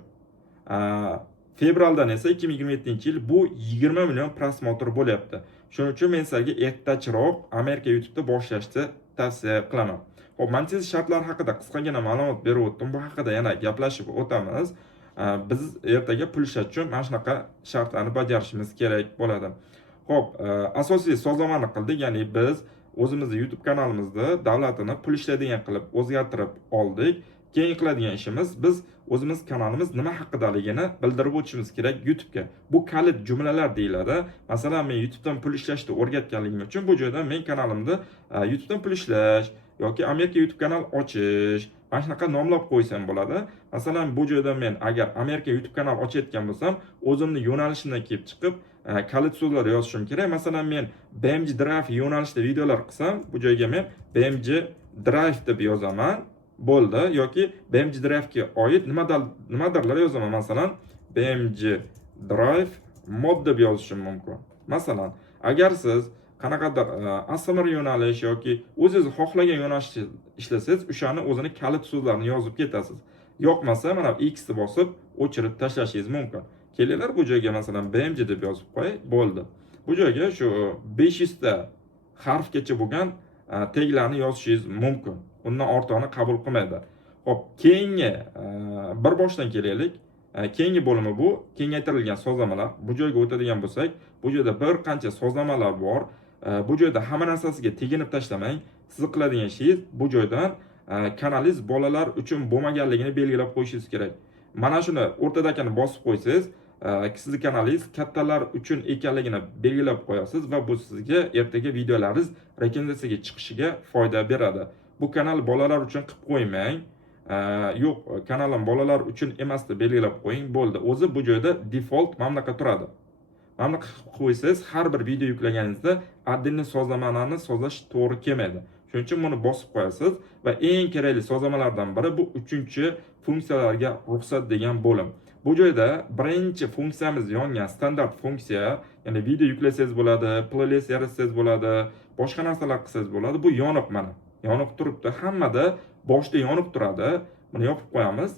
Fevraldan esa 2027-yil bu 20 million prosmotr bo'lyapti. Shuning uchun men sizlarga ertachiroq Amerika YouTube'da boshlashni tavsiya qilaman. Xo'p, monetizatsiya shartlari haqida qisqagina ma'lumot berib o'tdim. Bu haqida yana gaplashib o'tamiz. Biz ertaga pul ishlash uchun mana shunaqa shartlarni bajarishimiz kerak bo'ladi. Xo'p, asosiy sozlamani qildik, ya'ni biz o'zimizning YouTube kanalimizda davlatini pul ishlaydigan qilib o'zgartirib oldik. Keyin qiladigan ishimiz, biz o'zimiz kanalimiz nima haqidaligini bildirib o'tishimiz kerak YouTube'ga. Bu kalit jumlalar deyiladi. Masalan, men YouTube'dan pul ishlashni o'rgatganligim uchun bu joyda men kanalimda YouTube'dan pul ishlash yoki Amerika YouTube kanal ochish, mana shunaqa nomlab qo'ysam bo'ladi. Masalan, bu joyda men agar Amerika YouTube kanal ochayotgan bo'lsam, o'zimning yo'nalishimdan kelib chiqib, kalit so'zlar yozishim kerak. Masalan, men BMG Drive yo'nalishida videolar qilsam, bu joyga men BMG Drive deb yozaman. Bo'ldi. Yoki BMG Drive'ga oid nimadirlar yozaman. Masalan, BMG Drive mod deb yozishim mumkin. Masalan, agar siz qanaqadir ASMR yo'nalish yoki o'zingiz xohlagan yo'nalishda ishlasangiz, o'shani o'zini kalit so'zlarini yozib ketasiz. Yoqmasa, mana X ni bosib, o'chirib tashlashingiz mumkin. Kelinglar bu joyga masalan BMG deb yozib qo'y, bo'ldi. Bu joyga shu 500 ta harfgacha bo'lgan taglarni yozishingiz mumkin. Undan ortig'ini qabul qilmaydi. Xo'p, keyingi bir boshdan kelaylik. Keyingi bo'limi bu kengaytirilgan sozlamalar. Bu joyga o'tadigan bo'lsak, bu joyda bir qancha sozlamalar bor. Bu joyda hamma narsasiga teginib tashlamang. Siz qiladigan ishingiz bu joydan kanalingiz bolalar uchun bo'lmaganligini belgilab qo'yishingiz kerak. Mana shuni o'rtadagini bosib qo'ysangiz, sizning kanalingiz kattalar uchun ekanligini belgilab qo'yasiz va bu sizga ertaga videolaringiz rekomendatsiyaga chiqishiga foyda beradi. Bu kanal bolalar uchun qilib qo'ymang. Yo'q, kanalim bolalar uchun emas deb belgilab qo'ying, bo'ldi. O'zi bu joyda default mana bunaqa turadi. Mana bunaqa qilib qo'ysangiz, har bir video yuklaganingizda отдельный sozlamalarni sozlash to'g'ri kelmaydi. Shuning uchun buni bosib qo'yasiz va eng kerakli sozlamalardan biri bu 3-funksiyalarga ruxsat degan bo'lim. Bu joyda birinchi funksiyamiz yongan standart funksiya, ya'ni video yuklasangiz bo'ladi, playlist yaratsangiz bo'ladi, boshqa narsalar qilsangiz bo'ladi. Bu yoniq mana. Yoniq turibdi. Hammada boshda yoniq turadi. Buni yopib qo'yamiz.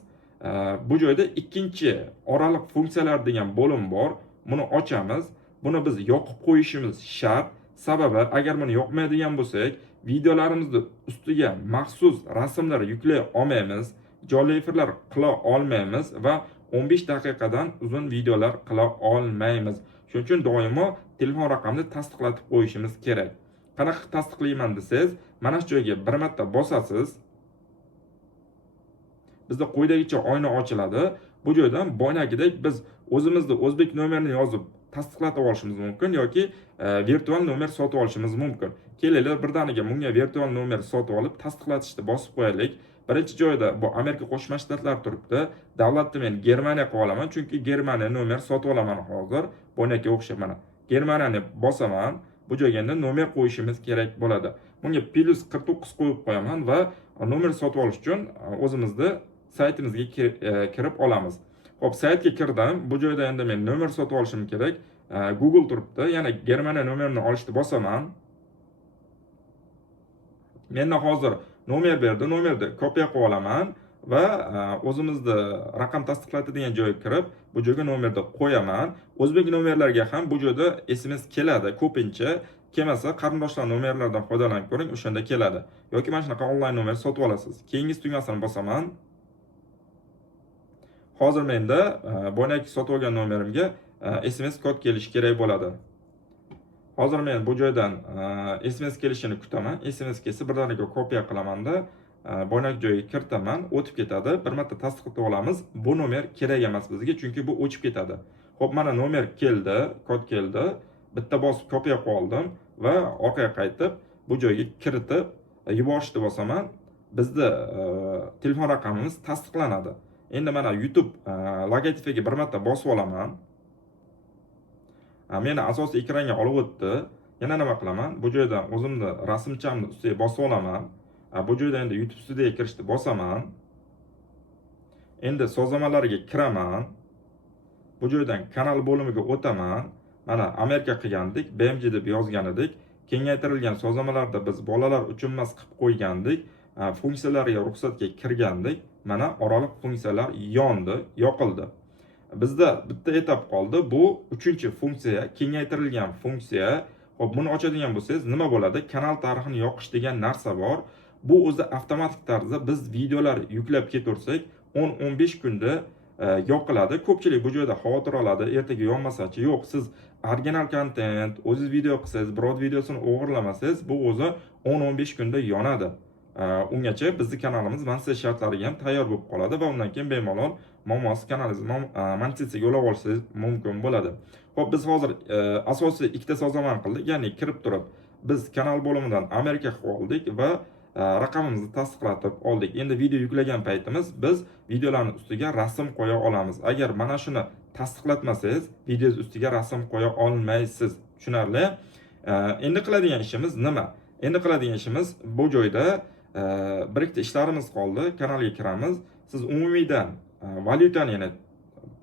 Bu joyda ikkinchi oraliq funksiyalar degan bo'lim bor. Buni ochamiz. Buni biz yoqib qo'yishimiz shart. Sababi, agar buni yoqmaydigan bo'lsak, videolarimizni ustiga maxsus rasmlar yuklay olmaymiz, jonli efirlar qila olmaymiz va 15 daqiqadan uzun videolar qila olmaymiz. Shuning uchun doimo telefon raqamini tasdiqlatib qo'yishimiz kerak. Qanaqa tasdiqlayman desangiz, mana shu joyga bir marta bosasiz. Bizda quyidagicha oyna ochiladi. Bu joydan boyagidek biz o'zimizni o'zbek nomerini yozib tasdiqlatib olishimiz mumkin yoki virtual nomer sotib olishimiz mumkin. Kelinglar birdaniga bunga virtual nomer sotib olib tasdiqlatishni bosib qo'yaylik. Birinchi joyda bu Amerika Qo'shma Shtatlari turibdi. Davlatni men Germaniya qilib olaman, chunki Germaniya nomer sotib olaman hozir. Bo'ynaga o'xshab mana. Germaniyani bosaman. Bu joyga endi nomer qo'yishimiz kerak bo'ladi. Bunga +49 qo'yib qo'yaman va nomer sotib olish uchun o'zimizni saytimizga kirib olamiz. Xo'p, saytga kirdim. Bu joyda endi men nomer sotib olishim kerak. Google turibdi. Yana Germaniya nomerini olishni bosaman. Menda hozir nomer berdi. Nomerni kopiya qilib olaman va o'zimizni raqam tasdiqlatadigan joyga kirib, bu joyga nomerni qo'yaman. O'zbek nomerlarga ham bu joyda SMS keladi. Ko'pincha kelmasa, qarindoshlar nomerlaridan foydalanib ko'ring, o'shanda keladi. Yoki mana shunaqa onlayn nomer sotib olasiz. Keyingi tugmasini bosaman. Hozir menda boyagi sotib olgan nomerimga SMS kod kelishi kerak bo'ladi. Hozir men bu joydan SMS kelishini kutaman. SMS kelsa birdaniga kopiya qilaman-da, boyagi joyga kiritaman, o'tib ketadi. Bir marta tasdiqlab olamiz. Bu nomer kerak emas bizga, chunki bu o'chib ketadi. Xo'p, mana nomer keldi, kod keldi. Bitta bosib kopiya qilib oldim va orqaga qaytib, bu joyga kiritib yuborishni bosaman. Bizda telefon raqamimiz tasdiqlanadi. Endi mana YouTube logotipiga bir marta bosib olaman. Meni asosiy ekranga olib o'tdi. Yana nima qilaman? Bu joydan o'zimni rasmchamni ustiga bosib olaman. Bu joyda endi YouTube studiyaga kirishni bosaman. Endi sozlamalarga kiraman. Bu joydan kanal bo'limiga o'taman. Mana Amerika qilgandik, BMG deb yozgan edik. Kengaytirilgan sozlamalarda biz bolalar uchun emas qilib qo'ygandik. Funksiyalarga ruxsatga kirgandik. Mana oraliq funksiyalar yondi, yoqildi. Bizda bitta etap qoldi. Bu 3-funksiya, kengaytirilgan funksiya. Xo'p, buni ochadigan bo'lsangiz nima bo'ladi? Kanal tarixini yoqish degan narsa bor. Bu o'zi avtomatik tarzda biz videolar yuklab ketaversak, 10-15 kunda yoqiladi. Ko'pchilik bu joyda xavotir oladi, ertaga yonmasachi. Yo'q, siz original kontent, o'zingiz video qilsangiz, biror videosini o'g'irlamasangiz, bu o'zi 10-15 kunda yonadi. Ungacha bizning kanalimiz mansiya shartlariga ham tayyor bo'lib qoladi va undan keyin bemalol Momos kanalingizni monetizatsiyaga yo'lab olishingiz mumkin bo'ladi. Xo'p, biz hozir asosiy ikkita sozlama qildik, ya'ni kirib turib biz kanal bo'limidan Amerika qilib oldik va raqamimizni tasdiqlatib oldik. Endi video yuklagan paytimiz biz videolarning ustiga rasm qo'ya olamiz. Agar mana shuni tasdiqlatmasangiz, videoning ustiga rasm qo'ya olmaysiz. Tushunarli? Endi qiladigan ishimiz nima? Endi qiladigan ishimiz bu joyda bir ikkita ishlarimiz qoldi. Kanalga kiramiz. Siz umumiydan valyutani, ya'ni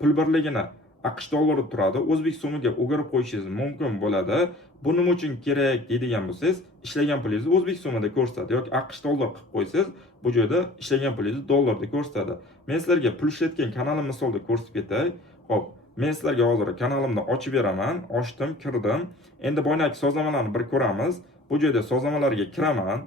pul birligini AQSh dollari turadi. O'zbek so'miga o'girib qo'yishingiz mumkin bo'ladi. Bu nima uchun kerak deydigan bo'lsangiz, ishlagan pulingizni o'zbek so'mida ko'rsatadi yoki AQSh dollar qilib qo'ysangiz, bu joyda ishlagan pulingizni dollarda ko'rsatadi. Men sizlarga pul ishlatgan kanalim misolda ko'rsatib ketay. Xo'p, men sizlarga hozir kanalimni ochib beraman. Ochdim, kirdim. Endi boyagi sozlamalarni bir ko'ramiz. Bu joyda sozlamalarga kiraman.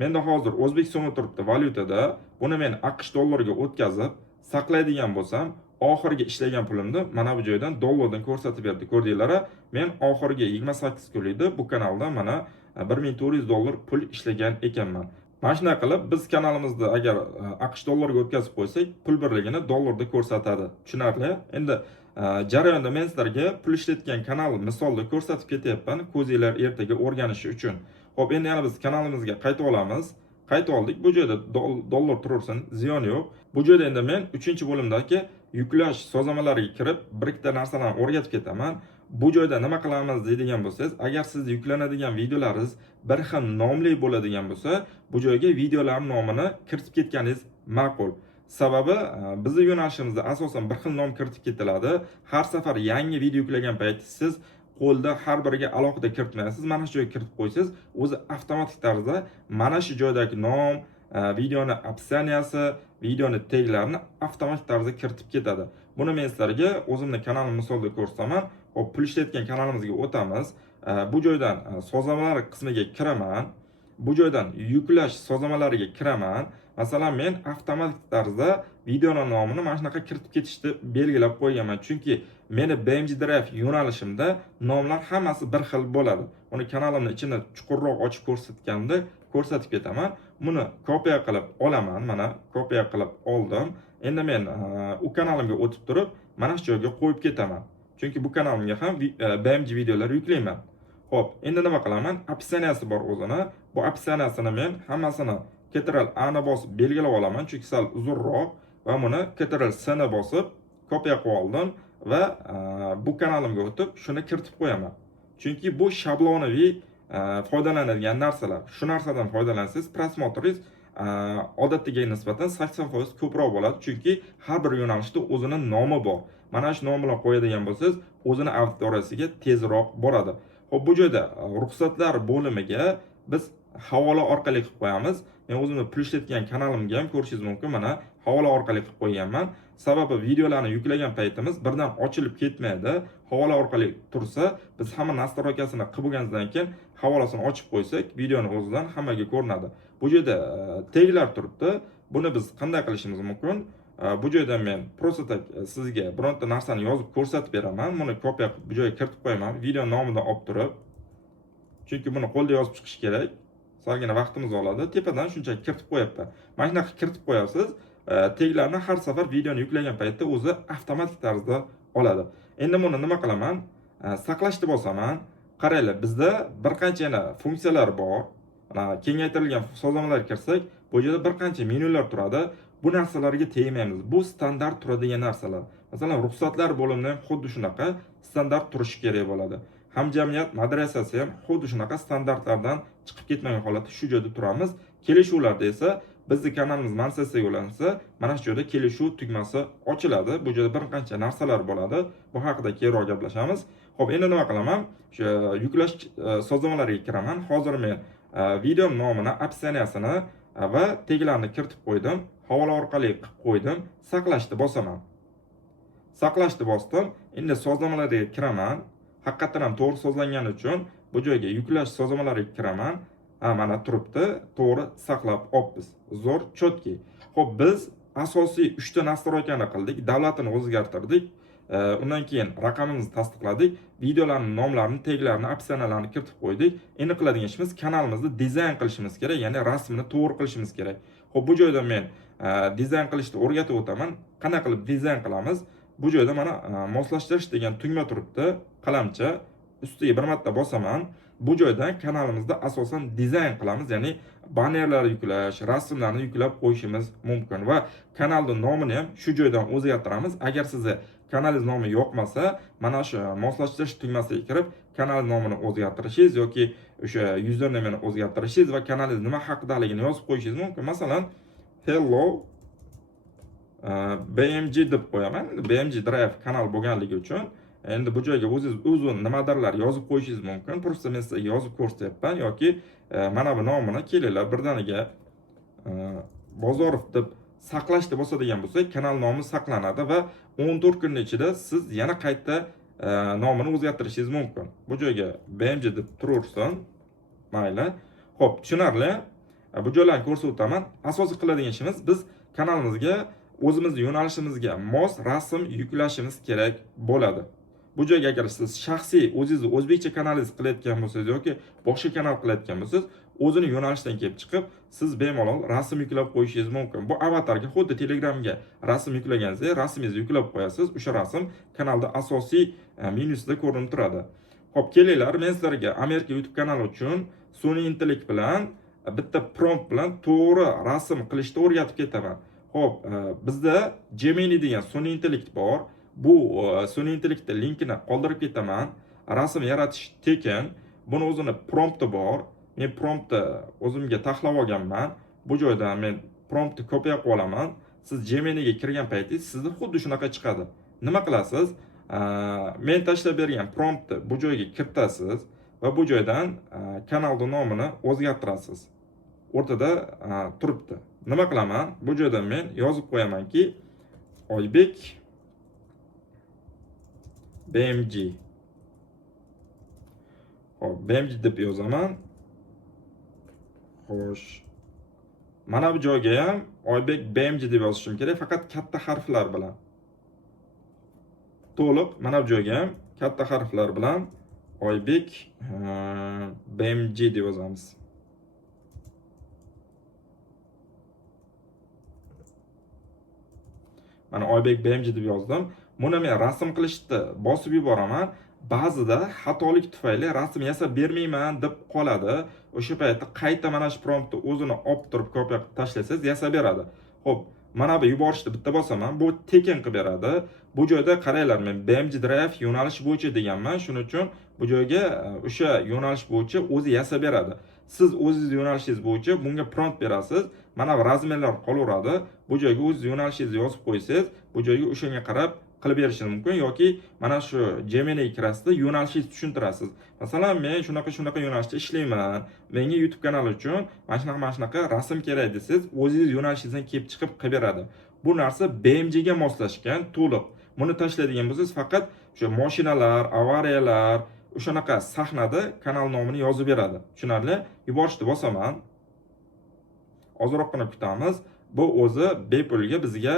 Menda hozir o'zbek so'mi turibdi valyutada. Buni men AQSh dollariga o'tkazib saqlaydigan bo'lsam, oxirgi ishlagan pulimni mana bu joydan dollardan ko'rsatib berdi. Ko'rdinglar? Men oxirgi 28 kunlikda bu kanalda mana 1400 dollar pul ishlagan ekanman. Mana shunday qilib biz kanalimizda agar AQSh dollariga o'tkazib qo'ysak, pul birligini dollarda ko'rsatadi. Tushunarli? Endi jarayonda men sizlarga pul ishlatgan kanal misolda ko'rsatib ketyapman, ko'zinglar ertaga o'rganishi uchun. Xo'p, endi yana biz kanalimizga qaytib olamiz. Qaytib oldik. Bu joyda dollar turaversin, ziyon yo'q. Bu joyda endi men 3-bo'limdagi yuklash sozlamalariga kirib, bir ikkita narsalarni o'rgatib ketaman. Bu joyda nima qilamiz deydigan bo'lsangiz, agar siz yuklanadigan videolaringiz bir xil nomli bo'ladigan bo'lsa, bu joyga videolar nomini kiritib ketganingiz ma'qul. Sababi bizning yo'nalishimizda asosan bir xil nom kiritib ketiladi. Har safar yangi video yuklagan paytda siz qo'lda har biriga alohida kiritmaysiz. Mana shu joyga kiritib qo'ysangiz, o'zi avtomatik tarzda mana shu joydagi nom, videoni opsiyasi, videoni taglarini avtomatik tarzda kiritib ketadi. Buni men sizlarga o'zimning kanalim misolida ko'rsataman. Hop, pul ishlatgan kanalimizga o'tamiz. bu joydan sozlamalar qismiga kiraman. Bu joydan yuklash sozlamalariga kiraman. Masalan, men avtomatik tarzda videoning nomini mana shunaqa kiritib ketishni belgilab qo'yganman. Chunki meni BMG Drive yo'nalishimda nomlar hammasi bir xil bo'ladi. Uni kanalimni ichini chuqurroq ochib ko'rsatganda ko'rsatib ketaman. Buni kopiya qilib olaman. Mana kopiya qilib oldim. Endi men u kanalimga o'tib turib, mana shu joyga qo'yib ketaman. Chunki bu kanalimga ham BMG videolar yuklayman. Xo'p, endi nima qilaman? Opsiyasi bor o'zini. Bu opsiyasini men hammasini Ctrl A ni bosib belgilab olaman, chunki sal uzunroq va buni Ctrl C ni bosib kopiya qilib oldim va bu kanalimga o'tib shuni kiritib qo'yaman. Chunki bu shablonaviy foydalanadigan narsalar. Shu narsadan foydalansangiz, prosmotringiz odatdagiga nisbatan 80% ko'proq bo'ladi, chunki har bir yo'nalishda o'zining nomi bor. Mana shu nom bilan qo'yadigan bo'lsangiz, o'zining auditoriyasiga tezroq boradi. Xo'p, bu joyda ruxsatlar bo'limiga biz havola orqali qilib qo'yamiz. Men o'zimni pul ishlatgan kanalimga ham ko'rishingiz mumkin. Mana havola orqali qilib qo'yganman. Sababi videolarni yuklagan paytimiz birdan ochilib ketmaydi. Havola orqali tursa, biz hamma nastroykasini qilib bo'lgandan keyin havolasini ochib qo'ysak, videoni o'zidan hammaga ko'rinadi. Bu joyda taglar turibdi. Buni biz qanday qilishimiz mumkin? Bu joyda men просто tak sizga bironta narsani yozib ko'rsatib beraman. Buni kopiya qilib bu joyga kiritib qo'yaman. Video nomidan olib turib. Chunki buni qo'lda yozib chiqish kerak. Salgina vaqtimiz oladi. Tepadan shunchaki kiritib qo'yapti. Mana shunaqa kiritib qo'yasiz. Taglarni har safar videoni yuklagan paytda o'zi avtomatik tarzda oladi. Endi buni nima qilaman? Saqlashni bosaman. Qaranglar, bizda bir qancha yana funksiyalar bor. Kengaytirilgan sozlamalar kirsak, bu yerda bir qancha menyular turadi. Bu narsalarga tegmaymiz. Bu standart turadigan narsalar. Masalan, ruxsatlar bo'limida ham xuddi shunaqa standart turishi kerak bo'ladi. Hamjamiyat madrasasi ham xuddi shunaqa standartlardan chiqib ketmagan holatda shu joyda turamiz. Kelishuvlarda esa bizning kanalimiz mansasiga yo'llansa, mana shu joyda kelishuv tugmasi ochiladi. Bu joyda bir qancha narsalar bo'ladi. Bu haqida keyinroq gaplashamiz. Xo'p, endi nima qilaman? O'sha yuklash sozlamalariga kiraman. Hozir men video nomini, opsiyasini va taglarni kiritib qo'ydim. Havola orqali qilib qo'ydim. Saqlashni bosaman. Saqlashni bosdim. Endi sozlamalarga kiraman. Haqiqatan ham to'g'ri sozlangani uchun bu joyga yuklash sozlamalariga kiraman. Mana turibdi. To'g'ri saqlab olibmiz. Zo'r, chotki. Xo'p, biz asosiy 3 ta nastroykani qildik. Davlatini o'zgartirdik. Undan keyin raqamimizni tasdiqladik. Videolarning nomlarini, taglarini, opsiyalarini kiritib qo'ydik. Endi qiladigan ishimiz kanalimizni dizayn qilishimiz kerak, ya'ni rasmini to'g'ri qilishimiz kerak. Xo'p, bu joyda men dizayn qilishni o'rgatib o'taman. Qanday qilib dizayn qilamiz? Bu joyda mana moslashtirish degan tugma turibdi, qalamcha. Ustiga bir marta bosaman. Bu joydan kanalimizda asosan dizayn qilamiz, ya'ni bannerlar yuklash, rasmlarni yuklab qo'yishimiz mumkin va kanalning nomini ham shu joydan o'zgartiramiz. Agar sizni kanalingiz nomi yoqmasa, mana shu moslashtirish tugmasiga kirib, kanal nomini o'zgartirishingiz yoki o'sha usernameni o'zgartirishingiz va kanalingiz nima haqidaligini yozib qo'yishingiz mumkin. Masalan, hello BMG deb qo'yaman. BMG Drive kanal bo'lganligi uchun endi bu joyga o'zingiz nimadirlar yozib qo'yishingiz mumkin. Просто men sizga yozib ko'rsatyapman yoki mana bu nomini kelinglar birdaniga Bozorov deb saqlashni bosadigan bo'lsak, kanal nomi saqlanadi va 14 kun ichida siz yana qayta nomini o'zgartirishingiz mumkin. Bu joyga BMG deb turursin. Mayli. Xo'p, tushunarli. Bu joylarni ko'rsatib o'taman. Asosiy qiladigan ishimiz biz kanalimizga o'zimizning yo'nalishimizga mos rasm yuklashimiz kerak bo'ladi. Bu joyga agar siz shaxsiy o'zingizni o'zbekcha kanalingiz qilayotgan bo'lsangiz yoki boshqa kanal qilayotgan bo'lsangiz, o'zining yo'nalishidan kelib chiqib, siz bemalol rasm yuklab qo'yishingiz mumkin. Bu avatarga xuddi Telegramga rasm yuklaganingizda rasmingizni yuklab qo'yasiz. O'sha rasm kanalda asosiy menyusida ko'rinib turadi. Xo'p, kelinglar, men sizlarga Amerika YouTube kanali uchun sun'iy intellekt bilan bitta prompt bilan to'g'ri rasm qilishni o'rgatib ketaman. Xo'p, bizda Gemini degan sun'iy intellekt bor. Bu sun'iy intellektning linkini qoldirib ketaman. Rasm yaratish tekin. Buni o'zini prompti bor. Men promptni o'zimga taxlab olganman. Bu joydan men promptni kopiya qilib olaman. Siz Geminiga kirgan paytingiz sizda xuddi shunaqa chiqadi. Nima qilasiz? Men tashlab bergan promptni bu joyga kiritasiz va bu joydan kanalning nomini o'zgartirasiz. O'rtada turibdi. Nima qilaman? Bu joydan men yozib qo'yamanki, Oybek BMG. Hop, BMG deb yozaman. Xo'sh. Mana bu joyga ham Oybek BMG deb yozishim kerak, faqat katta harflar bilan. To'liq mana bu joyga ham katta harflar bilan Oybek BMG deb yozamiz. Mana Oybek BMG deb yozdim. Buni men rasm qilishni bosib yuboraman. Ba'zida xatolik tufayli rasm yasab bermayman deb qoladi. O'sha paytda qayta mana shu promptni o'zini olib turib kopiya qilib tashlasangiz yasab beradi. Xo'p, mana bu yuborishni bitta bosaman. Bu tekin qilib beradi. Bu joyda qaranglar, men BMG Drive yo'nalish bo'yicha deganman. Shuning uchun bu joyga o'sha yo'nalish bo'yicha o'zi yasab beradi. Siz o'zingiz yo'nalishingiz bo'yicha bunga prompt berasiz. Mana bu razmerlar qolaveradi. Bu joyga o'z yo'nalishingizni yozib qo'ysangiz, bu joyga o'shanga qarab qilib berishingiz mumkin yoki mana shu Gemini kirasida yo'nalishingizni tushuntirasiz. Masalan, men shunaqa yo'nalishda ishlayman. Menga YouTube kanali uchun mana shunaqa rasm kerak desangiz, o'zingiz yo'nalishingizdan kelib chiqib qilib beradi. Bu narsa BMG ga moslashgan, to'liq. Buni tashlaydigan bo'lsangiz, faqat o'sha mashinalar, avariyalar, o'shanaqa sahnada kanal nomini yozib beradi. Tushunarli? Yuborishni bosaman. Ozroqgina kutamiz. Bu o'zi bepulga bizga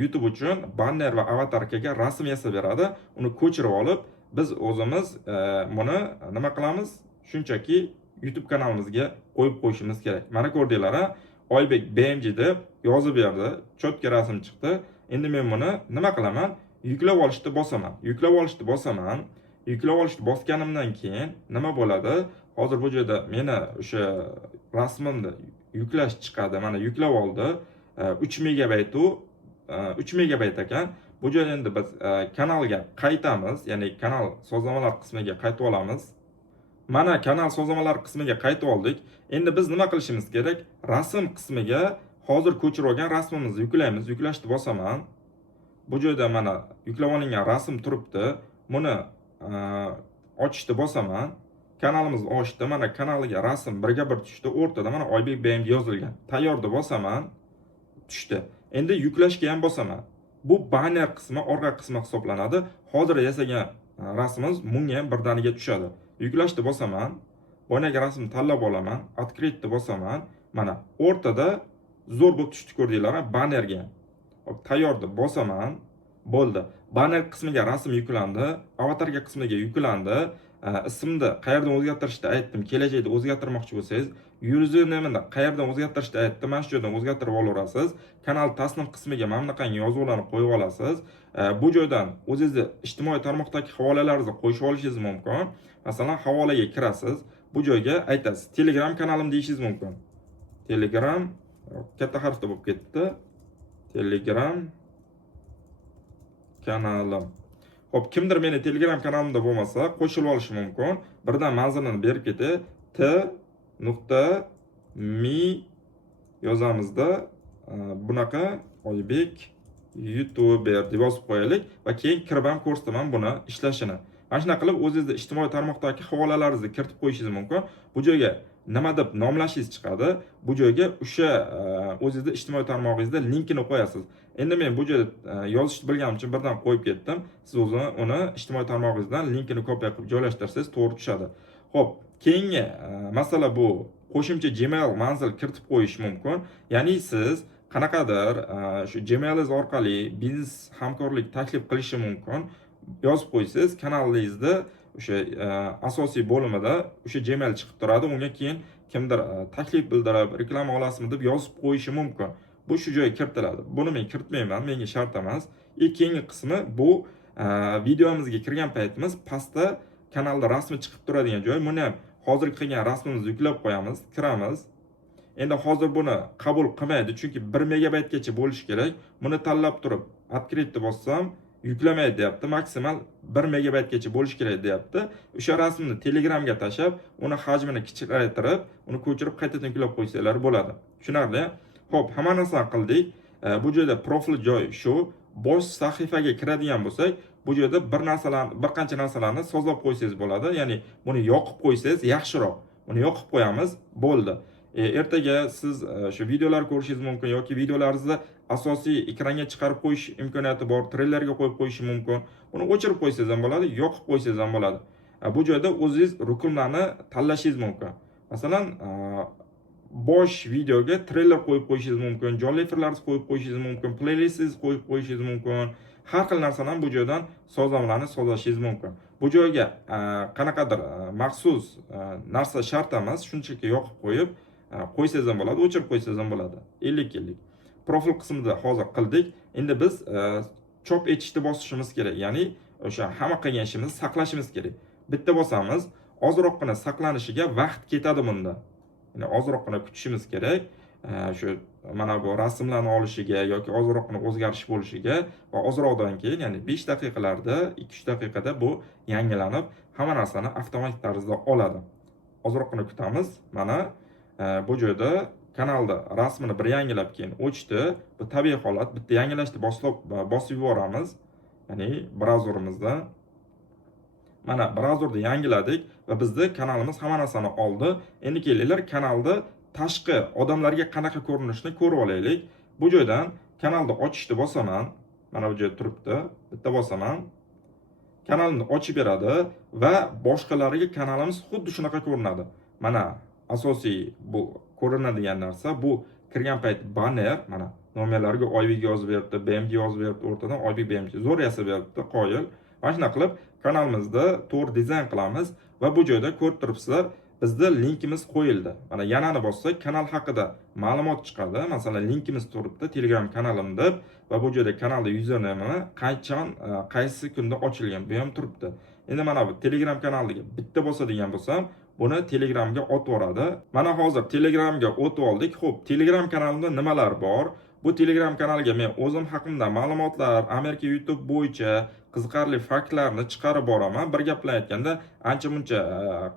YouTube uchun banner va avatarkaga rasm yasab beradi. Uni ko'chirib olib, biz o'zimiz buni nima qilamiz? Shunchaki YouTube kanalimizga qo'yib qo'yishimiz kerak. Mana ko'rdinglar, Oybek BMG deb yozib berdi. Cho'tka rasm chiqdi. Endi men buni nima qilaman? Yuklab olishni bosaman. Yuklab olishni bosganimdan keyin nima bo'ladi? Hozir bu joyda meni o'sha rasmimni yuklash chiqadi. Mana yuklab oldi. 3 megabayt 3 megabayt ekan. Bu joyda endi biz kanalga qaytamiz, ya'ni kanal sozlamalar qismiga qaytib olamiz. Mana kanal sozlamalar qismiga qaytib oldik. Endi biz nima qilishimiz kerak? Rasm qismiga hozir ko'chirib olgan rasmimizni yuklaymiz. Yuklashni bosaman. Bu joyda mana yuklab olingan rasm turibdi. Buni ochishni bosaman. Kanalimizni ochdi. Mana kanaliga rasm birga bir tushdi. O'rtada mana Oybek BMG yozilgan. Tayyorni bosaman. Tushdi. Endi yuklashga ham bosaman. Bu banner qismi, orqa qismi hisoblanadi. Hozir yasagan rasmimiz bunga ham birdaniga tushadi. Yuklashni bosaman. Boyagi rasmni tanlab olaman. Открытьni bosaman. Mana o'rtada zo'r bo'lib tushdi, ko'rdinglar, bannerga. Hop, tayyorni bosaman. Bo'ldi. Banner qismiga rasm yuklandi, avatarga qismiga yuklandi. Ismni qayerdan o'zgartirishni aytdim. Kelajakda o'zgartirmoqchi bo'lsangiz, username-ni qayerdan o'zgartirishni aytdim. Mana shu joydan o'zgartirib olaverasiz. Kanal tasnif qismiga mana bunaqangi yozuvlarni qo'yib olasiz. Bu joydan o'zingizni ijtimoiy tarmoqdagi havolalarni qo'yib olishingiz mumkin. Masalan, havolaga kirasiz. Bu joyga aytasiz, Telegram kanalim deyishingiz mumkin. Telegram katta harfda bo'lib ketdi. Telegram kanalim. Hop, kimdir meni Telegram kanalimda bo'lmasa, qo'shilib olishi mumkin. Birdan manzilini berib ketdi. t.mi yozamizda bunaqa Oybek YouTuber deb yozib qo'yaylik va keyin kirib ham ko'rsataman buni ishlashini. Mana shunday qilib o'zingizning ijtimoiy tarmoqdagi havolalaringizni kiritib qo'yishingiz mumkin. Bu joyga nima deb nomlashingiz chiqadi. Bu joyga o'sha o'zingizning ijtimoiy tarmog'ingizda linkini qo'yasiz. Endi men bu joyda yozishni bilganim uchun birdan qo'yib ketdim. Siz uni ijtimoiy tarmog'ingizdan linkini kopiya qilib joylashtirsangiz to'g'ri tushadi. Xo'p, keyingi masala bu qo'shimcha Gmail manzil kiritib qo'yish mumkin. Ya'ni siz qanaqadir shu Gmailingiz orqali biznes hamkorlik taklif qilishi mumkin. Yozib qo'ysangiz, kanalingizda o'sha asosiy bo'limida o'sha Gmail chiqib turadi. Unga keyin kimdir taklif bildirib, reklama olasizmi deb yozib qo'yishi mumkin. Bu shu joyga kiritiladi. Buni men kiritmayman, menga shart emas. Keyingi qismi bu videomizga kirgan paytimiz pastda kanalda rasmi chiqib turadigan joy. Buni ham hozir qilgan rasmimizni yuklab qo'yamiz, kiramiz. Endi hozir buni qabul qilmaydi, chunki 1 megabaytgacha bo'lishi kerak. Buni tanlab turib, открытьni bossam, yuklamaydi deyapti. Maksimal 1 megabaytgacha bo'lishi kerak deyapti. O'sha rasmni Telegramga tashab, uni hajmini kichikaytirib, uni ko'chirib qaytadan yuklab qo'ysanglar bo'ladi. Tushunarli? Xo'p, hamma narsani qildik. Bu joyda profil joy shu. Bosh sahifaga kiradigan bo'lsak, bu joyda bir qancha narsalarni sozlab qo'ysangiz bo'ladi. Ya'ni buni yoqib qo'ysangiz yaxshiroq. Buni yoqib qo'yamiz, bo'ldi. Ertaga siz shu videolar ko'rishingiz mumkin yoki videolaringizni asosiy ekranga chiqarib qo'yish imkoniyati bor, treylerga qo'yib qo'yish mumkin. Buni o'chirib qo'ysangiz ham bo'ladi, yoqib qo'ysangiz ham bo'ladi. Bu joyda o'zingiz ruknlarni tanlashingiz mumkin. Masalan, bosh videoga treyler qo'yib qo'yishingiz mumkin, jonli efirlarni qo'yib qo'yishingiz mumkin, playlistingizni qo'yib qo'yishingiz mumkin. Har xil narsani bu joydan sozlamalarni sozlashingiz mumkin. Bu joyga qanaqadir maxsus narsa shart emas, shunchaki yoqib qo'yib qo'ysangiz ham bo'ladi, o'chirib qo'ysangiz ham bo'ladi. 50-50. Profil qismida hozir qildik. Endi biz chop etishni bosishimiz kerak. Ya'ni o'sha hamma qilgan ishimizni saqlashimiz kerak. Bitta bosamiz, ozroqgina saqlanishiga vaqt ketadi bunda. Ya'ni ozroqgina kutishimiz kerak. Shu mana bu rasmlarni olishiga yoki ozroqgina o'zgarish bo'lishiga va ozroqdan keyin, ya'ni 5 daqiqalarda, 2-3 daqiqada bu yangilanib, hamma narsani avtomatik tarzda oladi. Ozroqgina kutamiz. Mana bu joyda kanalda rasmini bir yangilab keyin o'chdi. Bu tabiiy holat. Bitta yangilashni bosib yuboramiz. Ya'ni brauzerimizda mana brauzerda yangiladik va bizda kanalimiz hamma narsani oldi. Endi kelinglar kanalda tashqi odamlarga qanaqa ko'rinishini ko'rib olaylik. Bu joydan kanalni ochishni bosaman. Mana bu joyda turibdi. Bitta bosaman. Kanalni ochib beradi va boshqalariga kanalimiz xuddi shunaqa ko'rinadi. Mana asosiy bu ko'rinadigan narsa bu kirgan payt banner, mana nomerlarga Oybek yozib beribdi, BMG yozib beribdi, o'rtadan Oybek BMG zo'r yasab beribdi, qoyil. Mana shuna qilib kanalimizda to'g'ri dizayn qilamiz va bu joyda ko'rib turibsizlar, bizda linkimiz qo'yildi. Mana yanani bossak, kanal haqida ma'lumot chiqadi. Masalan, linkimiz turibdi, Telegram kanalim deb va bu joyda kanalda username, qachon, qaysi kunda ochilgan bu ham turibdi. Endi mana bu Telegram kanaliga bitta bosadigan bo'lsam, buni Telegramga o'tib yoradi. Mana hozir Telegramga o'tib oldik. Xo'p, Telegram kanalida nimalar bor? Bu Telegram kanaliga men o'zim haqimda ma'lumotlar, Amerika YouTube bo'yicha qiziqarli faktlarni chiqarib boraman. Bir gap bilan aytganda, ancha-muncha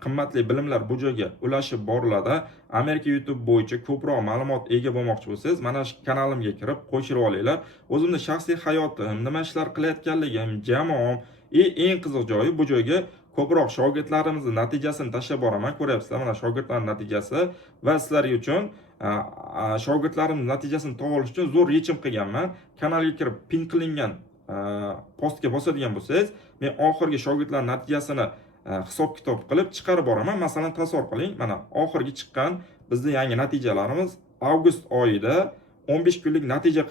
qimmatli bilimlar bu joyga ulashib boriladi. Amerika YouTube bo'yicha ko'proq ma'lumot ega bo'lmoqchi bo'lsangiz, mana shu kanalimga kirib qo'shilib olinglar. O'zimning shaxsiy hayotim, nima ishlar qilayotganligim, jamoam, eng qiziq joyi bu joyga ko'proq shogirdlarimizning natijasini tashlab boraman. Ko'ryapsizlar, mana shogirdlarning natijasi va sizlar uchun shogirdlarimning natijasini topib olish uchun zo'r yechim qilganman. Kanalga kirib pin qilingan postga bosadigan bo'lsangiz, men oxirgi shogirdlar natijasini hisob-kitob qilib chiqarib boraman. Masalan, tasavvur qiling, mana oxirgi chiqqan bizning yangi natijalarimiz avgust oyida 15 kunlik natija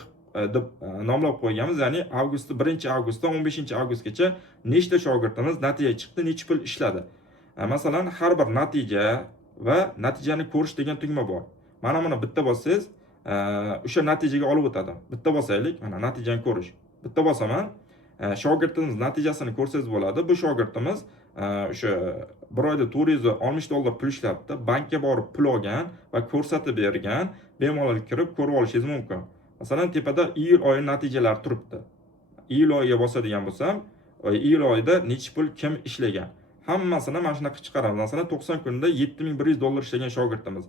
deb nomlab qo'yganmiz. Ya'ni avgustda 1-avgustdan 15-avgustgacha nechta shogirdimiz natija chiqdi, necha pul ishladi. Masalan, har bir natija va natijani ko'rish degan tugma bor. Mana buni bitta bossangiz, o'sha natijaga olib o'tadi. Bitta bosaylik, mana natijani ko'rish. Bitta bosaman, shogirdimiz natijasini ko'rsangiz bo'ladi. Bu shogirdimiz o'sha bir oyda $460 pul ishlabdi, bankka borib pul olgan va ko'rsatib bergan. Bemalol kirib ko'rib olishingiz mumkin. Masalan, tepada iyul oyi natijalari turibdi. Iyul oyiga bosadigan bo'lsam, iyul oyida necha pul kim ishlagan. Hammasini mana shunaqa chiqaramiz. Masalan, 90 kunda $7100 ishlagan shogirdimiz.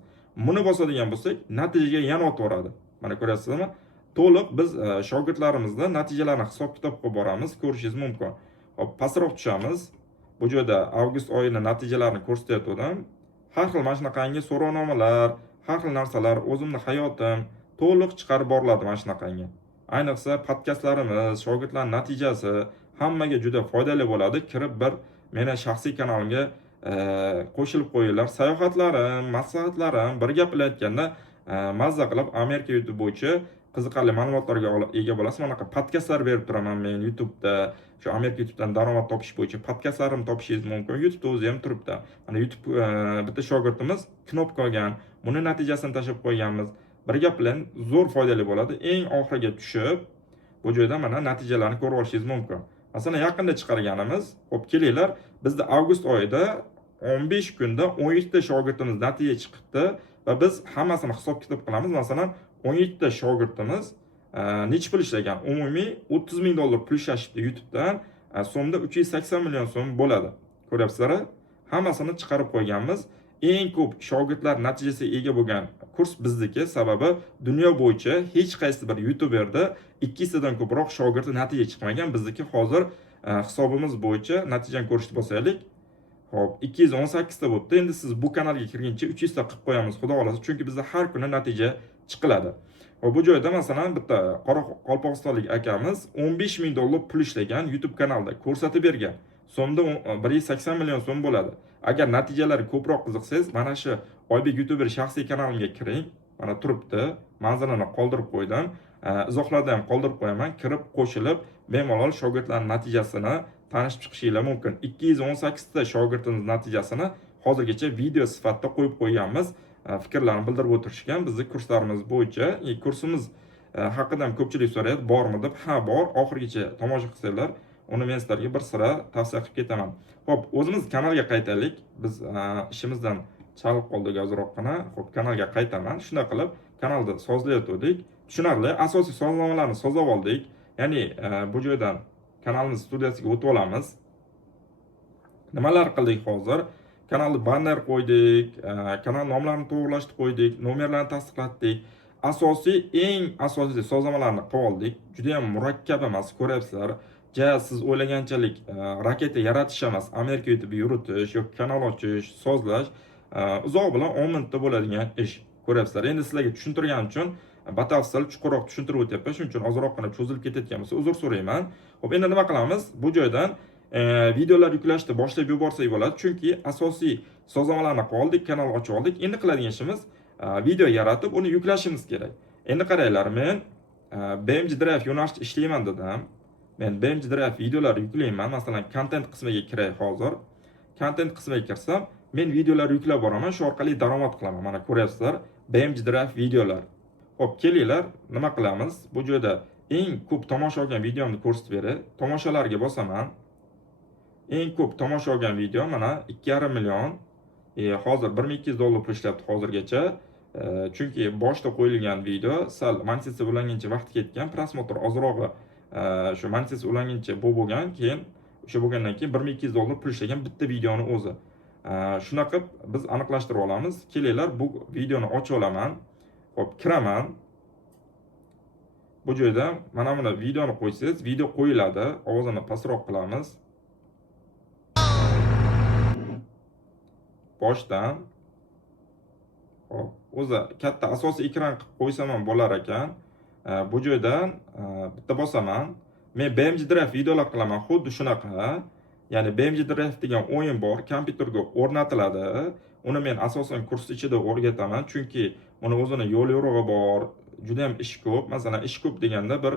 Buni bosadigan bo'lsak, natijaga yana o'tib boradi. Mana ko'ryapsizmi? To'liq biz shogirdlarimizda natijalarni hisob-kitob qilib boramiz, ko'rishingiz mumkin. Hop, pastroq tushamiz. Bu joyda avgust oyining natijalarini ko'rsatyapman. Har xil mana shunaqangi so'rovnomalar, har xil narsalar, o'zimning hayotim to'liq chiqarib boriladi mana shunaqangi. Ayniqsa podkastlarimiz, shogirdlarning natijasi hammaga juda foydali bo'ladi. Kirib bir meni shaxsiy kanalimga qo'shilib qo'yinglar. Sayohatlarim, maslahatlarim, bir gap bilan aytganda, mazza qilib Amerika YouTube bo'yicha qiziqarli ma'lumotlarga ega bo'lasiz. Mana podkastlar berib turaman men YouTube'da. Shu Amerika YouTube'dan daromad topish bo'yicha podkastlarimni topishingiz mumkin. YouTube'da o'zi ham turibdi. Mana YouTube bitta shogirdimiz knopka olgan, buni natijasini tashib qo'yganmiz. Bir gap bilan zo'r foydali bo'ladi. Eng oxiriga tushib, bu joyda mana natijalarni ko'rib olishingiz mumkin. Masalan, yaqinda chiqarganimiz, xo'p kelinglar, bizda avgust oyida 15 kunda 17 ta shogirdimiz natija chiqibdi va biz hammasini hisob-kitob qilamiz. Masalan, 17 ta shogirdimiz necha pul ishlagan? Umumiy $30,000 pul ishlashibdi YouTube'dan. So'mda 380 million so'm bo'ladi. Ko'ryapsizlar? Hammasini chiqarib qo'yganmiz. Eng ko'p shogirdlar natijasiga ega bo'lgan kurs bizniki, sababi dunyo bo'yicha hech qaysi bir YouTuberda 2 dan ko'proq shogirdi natija chiqmagan. Bizniki hozir hisobimiz bo'yicha natijani ko'rishni bosaylik. Xo'p, 218 ta bo'libdi. Endi siz bu kanalga kirguncha 300 ta qilib qo'yamiz, xudo xolasa, chunki bizda har kuni natija chiqiladi. Va bu joyda masalan bitta Qoraqalpog'istonlik akamiz $15,000 pul ishlagan YouTube kanalda ko'rsatib bergan. so'mda 180 million so'm bo'ladi. Agar natijalari ko'proq qiziqsangiz, mana shu Oybek YouTuber shaxsiy kanalimga kiring. Mana turibdi. Manzilini qoldirib qo'ydim. Izohlarda ham qoldirib qo'yaman. Kirib qo'shilib, bemalol shogirdlarning natijasini tanishib chiqishingiz mumkin. 218 ta shogirdimiz natijasini hozirgacha video sifatida qo'yib qo'yganmiz. Fikrlarini bildirib o'tirishgan. Bizning kurslarimiz bo'yicha, kursimiz haqida ham ko'pchilik so'rayapti, bormi deb. Ha, bor. Oxirigacha tomosha qilsanglar, uni men sizlarga bir sira tavsiya qilib ketaman. Xo'p, o'zimiz kanalga qaytaylik. Biz ishimizdan chalib qoldik ozroqgina. Xo'p, kanalga qaytaman. Shunday qilib kanalda sozlayotgandik. Tushunarli, asosiy sozlamalarni sozlab oldik. Ya'ni bu joydan kanalimiz studiyasiga o'tib olamiz. Nimalar qildik hozir? Kanalda banner qo'ydik, kanal nomlarini to'g'rilashni qo'ydik, nomerlarni tasdiqlatdik. Eng asosiy sozlamalarni qilib oldik. Juda ham murakkab emas, ko'ryapsizlar. Siz o'ylaganchalik raketa yaratish emas, Amerika YouTube yuritish yoki kanal ochish, sozlash uzoq bilan 10 minutda bo'ladigan ish. Ko'ryapsizlar. Endi sizlarga tushuntirganim uchun batafsil chuqurroq tushuntirib o'tyapman. Shuning uchun ozroqgina cho'zilib ketayotgan bo'lsa, uzr so'rayman. Xo'p, endi nima qilamiz? Bu joydan videolar yuklashni boshlab yuborsak bo'ladi, chunki asosiy sozlamalarni qildik, kanal ochib oldik. Endi qiladigan ishimiz video yaratib, uni yuklashimiz kerak. Endi qaranglar, men BMG Drive yo'nalishida ishlayman dedim. Men BMG Drive videolar yuklayman. Masalan, content qismiga kiray hozir. Content qismiga kirsam, men videolar yuklab boraman, shu orqali daromad qilaman. Mana ko'ryapsizlar, BMG Drive videolar. Xo'p, kelinglar, nima qilamiz? Bu joyda eng ko'p tomosha olgan videomni ko'rsatib beray. Tomoshalarga bosaman. Eng ko'p tomosha olgan video mana 2,5 million. Hozir $1200 pul ishlayapti hozirgacha. Chunki boshda qo'yilgan video sal monetizatsiya ulanguncha vaqt ketgan, prosmotr ozrog'i shu monetizatsiya ulanguncha bo'lgan, keyin o'sha bo'lgandan keyin $1200 pul ishlagan bitta videoni o'zi. Shunaqa biz aniqlashtirib olamiz. Kelinglar, bu videoni ochib olaman. Xo'p, kiraman. Bu joyda mana buni videoni qo'ysangiz, video qo'yiladi. Ovozini pastroq qilamiz. Boshdan. Hop, o'zi katta asosiy ekran qilib qo'ysam ham bo'lar ekan. Bu joydan bitta bosaman. Men BMG Drive videolar qilaman, xuddi shunaqa. Ya'ni BMG Drive degan o'yin bor, kompyuterga o'rnatiladi. Uni men asosan kurs ichida o'rgataman, chunki uni o'zini yo'l yo'rig'i bor, juda ham ish ko'p. Masalan, ish ko'p deganda bir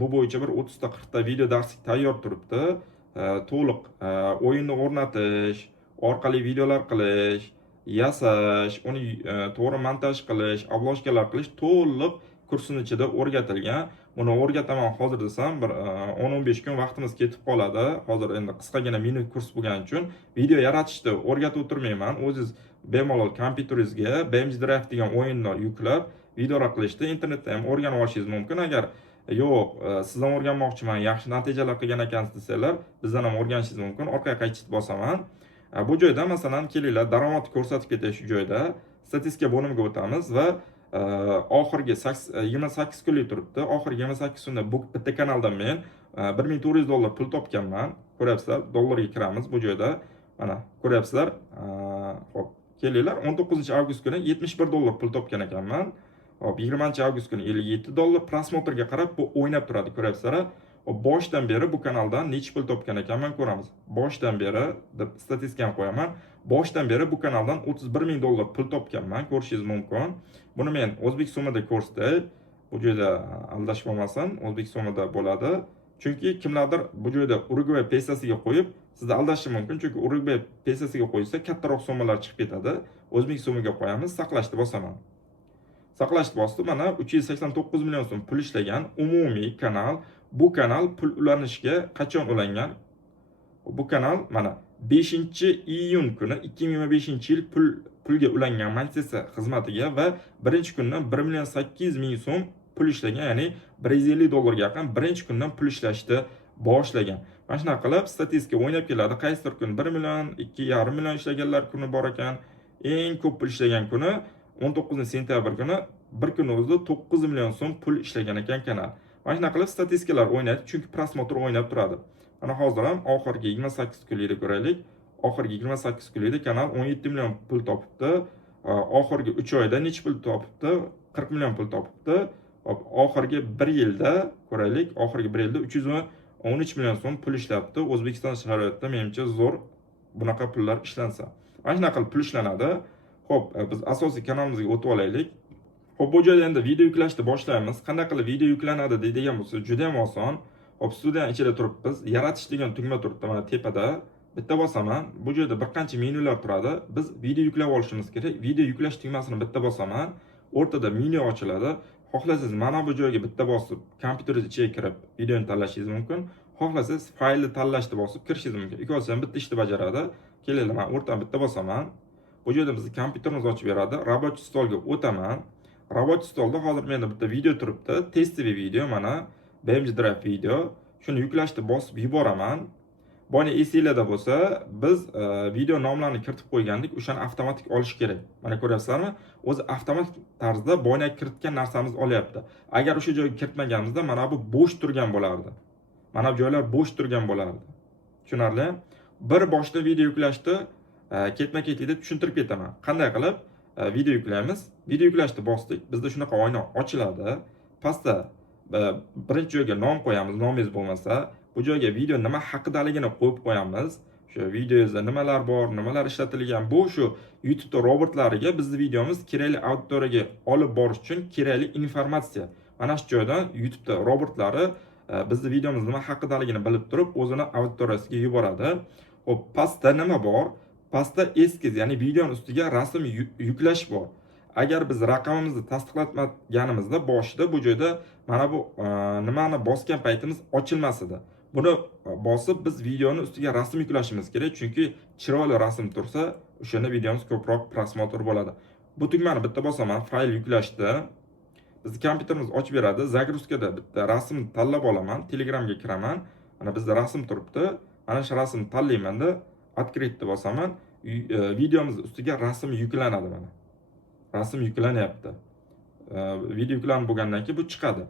bu bo'yicha bir 30 ta 40 ta video darslik tayyor turibdi. To'liq o'yinni o'rnatish, orqali videolar qilish, yasash, uni to'g'ri montaj qilish, obloshkalar qilish to'liq kursning ichida o'rgatilgan. Buni o'rgataman hozir desam bir 10-15 kun vaqtimiz ketib qoladi. Hozir endi qisqagina minut kurs bo'lgani uchun video yaratishni o'rgatib o'tirmayman. O'zingiz bemalol kompyuteringizga BMG Drive degan o'yinni yuklab, videolar qilishni internetda ham o'rganib olishingiz mumkin. Agar yo'q, sizdan o'rganmoqchiman, yaxshi natijalar qilgan ekansiz desangiz, bizdan ham o'rganishingiz mumkin. Orqaga qaytishni bosaman. Bu joyda masalan kelinglar, daromad ko'rsatib ketay shu joyda. Statistika bo'limiga o'tamiz va oxirgi 28 kunlik turibdi. Oxirgi 28 kunda bu bitta kanaldan men $1400 pul topganman. Ko'ryapsizlar, dollarga kiramiz bu joyda. Mana ko'ryapsizlar. Xo'p, kelinglar, 19-avgust kuni $71 pul topgan ekanman. Hop, 20-avgust kuni $57. Prosmotrga qarab bu o'ynab turadi, ko'ryapsizlar. Boshdan beri bu kanaldan necha pul topgan ekanman ko'ramiz. Boshdan beri deb statistikani qo'yaman. Boshdan beri bu kanaldan $31,000 pul topganman, ko'rishingiz mumkin. Buni men o'zbek so'mida ko'rsatay. Bu joyda aldash bo'lmasin, o'zbek so'mida bo'ladi. Chunki kimlardir bu joyda Urugvay pesasiga qo'yib, sizni aldashi mumkin. Chunki Urugvay pesasiga qo'ysa kattaroq so'mlar chiqib ketadi. O'zbek so'miga qo'yamiz, saqlashni bosaman. Saqlashni bosdim, mana 389 million so'm pul ishlagan umumiy kanal. Bu kanal pul ulanishga qachon ulangan? Bu kanal mana 5-iyun kuni 2025-yil pulga ulangan monetizatsiya xizmatiga va birinchi kundan 1,8 so'm pul ishlagan, ya'ni $150 ga yaqin birinchi kundan pul ishlashni boshlagan. Mana shunaqa qilib statistika o'ynab keladi. Qaysidir kun 1 million, 2,5 million ishlaganlar kuni bor ekan. Eng ko'p pul ishlagan kuni 19-sentyabr kuni bir kun o'zida 9 million so'm pul ishlagan ekan kanal. Mana shunaqa qilib statistikalar o'ynaydi, chunki prosmotr o'ynab turadi. Mana hozir ham oxirgi 28 kunlikni ko'raylik. Oxirgi 28 kunlikda kanal 17 million pul topibdi. Oxirgi 3 oyda necha pul topibdi? 40 million pul topibdi. Oxirgi 1 yilda ko'raylik. Oxirgi 1 yilda 13 million so'm pul ishlatdi. O'zbekiston sharoitida menimcha zo'r bunaqa pullar ishlansa. Mana shunaqa qilib pul ishlanadi. Xo'p, biz asosiy kanalimizga o'tib olaylik. Xo'p, bu joyda endi video yuklashni boshlaymiz. Qanday qilib video yuklanadi deydigan bo'lsa, juda ham oson. Xo'p, studiyaning ichida turibmiz. Yaratish degan tugma turibdi mana tepada. Bitta bosaman. Bu joyda bir qancha menyular turadi. Biz video yuklab olishimiz kerak. Video yuklash tugmasini bitta bosaman. O'rtada menyu ochiladi. Xohlasangiz mana bu joyga bitta bosib, kompyuteringiz ichiga kirib videoni tanlashingiz mumkin. Xohlasangiz faylni tanlashni bosib kirishingiz mumkin. Ikkovsi ham bitta ishni bajaradi. Kelinglar, men o'rtadan bitta bosaman. Bu joyda bizni kompyuterimiz ochib beradi. Рабочий stolga o'taman. Рабочий stolda hozir menda bitta video turibdi. Testoviy video mana BMG Drive video. Shuni yuklashni bosib yuboraman. Buni esinglarda bo'lsa, biz video nomlarini kiritib qo'ygandik, o'shani avtomatik olish kerak. Mana ko'ryapsizlarmi? O'zi avtomatik tarzda boyagi kiritgan narsamiz olyapti. Agar o'sha joyga kiritmaganimizda mana bu bo'sh turgan bo'lardi. Mana bu joylar bo'sh turgan bo'lardi. Tushunarli? Bir boshda video yuklashni ketma-ketlikda tushuntirib ketaman. Qanday qilib video yuklaymiz? Video yuklashni bosdik. Bizda shunaqa oyna ochiladi. Pastda birinchi joyga nom qo'yamiz, nomingiz bo'lmasa, bu joyga video nima haqidaligini qo'yib qo'yamiz. Shu videoda nimalar bor, nimalar ishlatilgan, bu shu YouTube'da robotlariga bizning videomiz kerakli auditoriyaga olib borish uchun kerakli informatsiya. Mana shu joydan YouTube'da robotlari bizning videomiz nima haqidaligini bilib turib, o'zini auditoriyasiga yuboradi. Xo'p, pastda nima bor? Pastda eskiz, ya'ni videoning ustiga rasm yuklash bor. Agar biz raqamimizni tasdiqlatmaganimizda boshida bu joyda mana bu nimani bosgan paytimiz ochilmas edi. Buni bosib biz videoni ustiga rasm yuklashimiz kerak, chunki chiroyli rasm tursa, o'shanda videomiz ko'proq prosmotr bo'ladi. Bu tugmani bitta bosaman, fayl yuklashda. Biz kompyuterimiz ochib beradi. Zagruzkada bitta rasmni tanlab olaman, Telegramga kiraman. Mana bizda rasm turibdi. Mana shu rasmni tanlayman-da, Открыт'ni bosaman. Videomiz ustiga rasm yuklanadi mana. Rasm yuklanyapti. Video yuklanib bo'lgandan keyin bu chiqadi.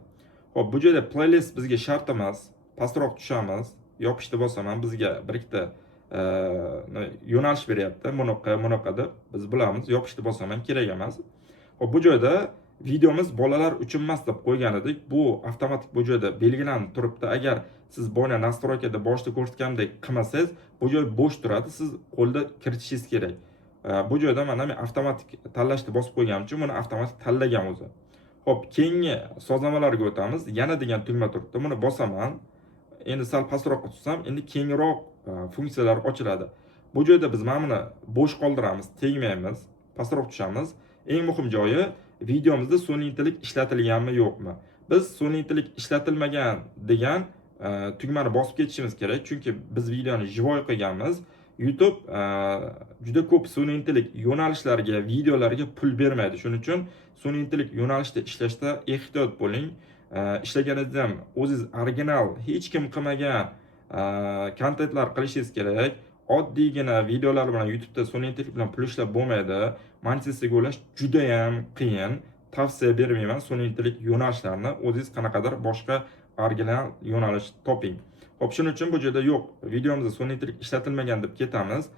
Xo'p, bu joyda playlist bizga shart emas. Pastroq tushamiz. Yopishni bosaman. Bizga bir ikkita yo'nalish beryapti. Bunaqa deb biz bilamiz. Yopishni bosaman, kerak emas. Xo'p, bu joyda videomiz bolalar uchun emas deb qo'ygan edik. Bu avtomatik bu joyda belgilanib turibdi. Agar siz boya nastroykada boshda ko'rsatgandek qilmasangiz, bu joy bo'sh turadi. Siz qo'lda kiritishingiz kerak. Bu joyda mana men avtomatik tanlashni bosib qo'yganim uchun buni avtomatik tanlagan o'zi. Xo'p, keyingi sozlamalarga o'tamiz. Yana degan tugma turibdi. Buni bosaman. Endi sal pastroqqa tutsam, endi kengroq funksiyalar ochiladi. Bu joyda biz mana buni bo'sh qoldiramiz, tegmaymiz, pastroq tushamiz. Eng muhim joyi videomizda sun'iy intellekt ishlatilganmi yo'qmi? Biz sun'iy intellekt ishlatilmagan degan tugmani bosib ketishimiz kerak, chunki biz videoni jivoy qilganmiz. YouTube juda ko'p sun'iy intellekt yo'nalishlariga, videolarga pul bermaydi. Shuning uchun sun'iy intellekt yo'nalishida ishlashda ehtiyot bo'ling. Ishlaganingizda ham o'zingiz original, hech kim qilmagan kontentlar qilishingiz kerak. Oddiygina videolar bilan YouTube'da sun'iy intellekt bilan pul ishlab bo'lmaydi. Monetizatsiyaga ulash juda ham qiyin. Tavsiya bermayman sun'iy intellekt yo'nalishlarini. O'zingiz qanaqadir boshqa original yo'nalish toping. Xo'p, shuning uchun bu joyda yo'q, videomizda sun'iy intellekt ishlatilmagan deb ketamiz.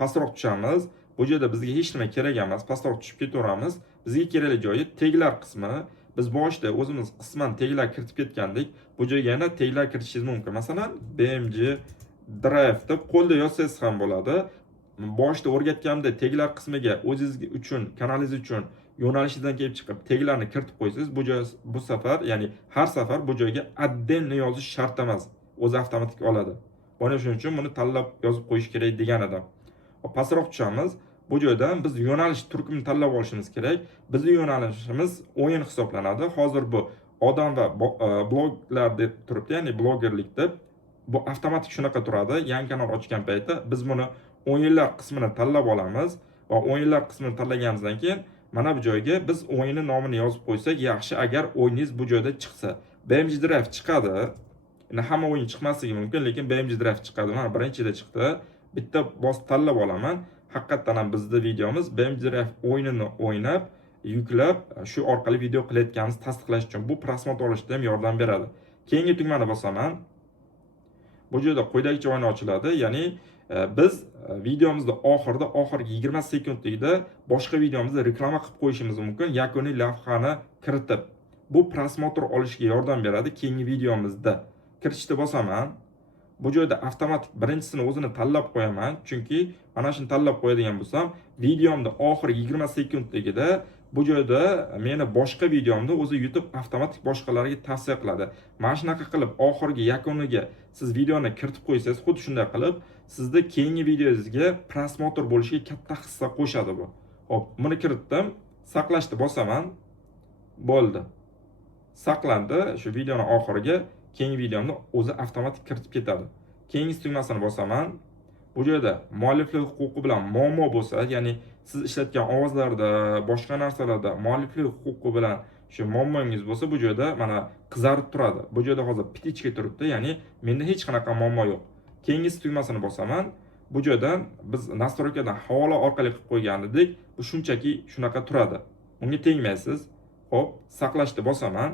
Pastroq tushamiz. Bu joyda bizga hech nima kerak emas. Pastroq tushib ketaveramiz. Bizga kerakli joyi teglar qismi. Biz boshda o'zimiz qisman teglar kiritib ketgandik. Bu joyga yana teglar kiritishingiz mumkin. Masalan, BMG Drive deb qo'lda yozsangiz ham bo'ladi. Boshda o'rgatganimda teglar qismiga o'zingiz uchun, kanalingiz uchun yo'nalishingizdan kelib chiqib teglarni kiritib qo'ysangiz, bu safar, ya'ni har safar bu joyga отдельно yozish shart emas. O'zi avtomatik oladi. Buni shuning uchun buni tanlab yozib qo'yish kerak degan edim. Pastroq tushamiz. Bu joydan biz yo'nalish turkumini tanlab olishimiz kerak. Bizning yo'nalishimiz o'yin hisoblanadi. Hozir bu odam va bloglar deb turibdi, ya'ni blogerlik deb. Bu avtomatik shunaqa turadi. Yangi kanal ochgan paytda biz buni o'yinlar qismini tanlab olamiz va o'yinlar qismini tanlaganimizdan keyin mana bu joyga biz o'yinning nomini yozib qo'ysak yaxshi, agar o'yiningiz bu joyda chiqsa. BMG Drive chiqadi. Endi hamma o'yin chiqmasligi mumkin, lekin BMG Drive chiqadi. Mana birinchida chiqdi. Bitta bosib tanlab olaman. Haqiqatan ham bizning videomiz BMG Drive o'yinini o'ynab, yuklab, shu orqali video qilayotganimizni tasdiqlash uchun bu prosmotr olishda ham yordam beradi. Keyingi tugmani bosaman. Bu joyda quyidagicha oyna ochiladi, ya'ni biz videomizda oxirgi 20 sekundlikda boshqa videomizda reklama qilib qo'yishimiz mumkin, yakuniy lavhani kiritib. Bu prosmotr olishga yordam beradi keyingi videomizda. kiritishni bosaman. Bu joyda avtomatik birinchisini o'zini tanlab qo'yaman, chunki mana shuni tanlab qo'yadigan bo'lsam, videomda oxirgi 20 sekundligida bu joyda meni boshqa videomda o'zi YouTube avtomatik boshqalarga tavsiya qiladi. Mana shunaqa qilib oxirgi yakuniga siz videoni kiritib qo'ysangiz, xuddi shunday qilib sizni keyingi videongizga prosmotr bo'lishiga katta hissa qo'shadi bu. Xo'p, buni kiritdim, saqlashni bosaman. Bo'ldi. Saqlandi. Shu videoning oxiriga keyingi videomda o'zi avtomatik kiritib ketadi. Keyingi tugmasini bosaman. Bu joyda mualliflik huquqi bilan muammo bo'lsa, ya'ni siz ishlatgan ovozlarda, boshqa narsalarda mualliflik huquqi bilan shu muammongiz bo'lsa, bu joyda mana qizarib turadi. Bu joyda hozir pitichka turibdi, ya'ni menda hech qanaqa muammo yo'q. Keyingi tugmasini bosaman. Bu joydan biz nastroykadan havola orqali qilib qo'ygan edik. Bu shunchaki shunaqa turadi. Unga tegmaysiz. Xo'p, saqlashni bosaman.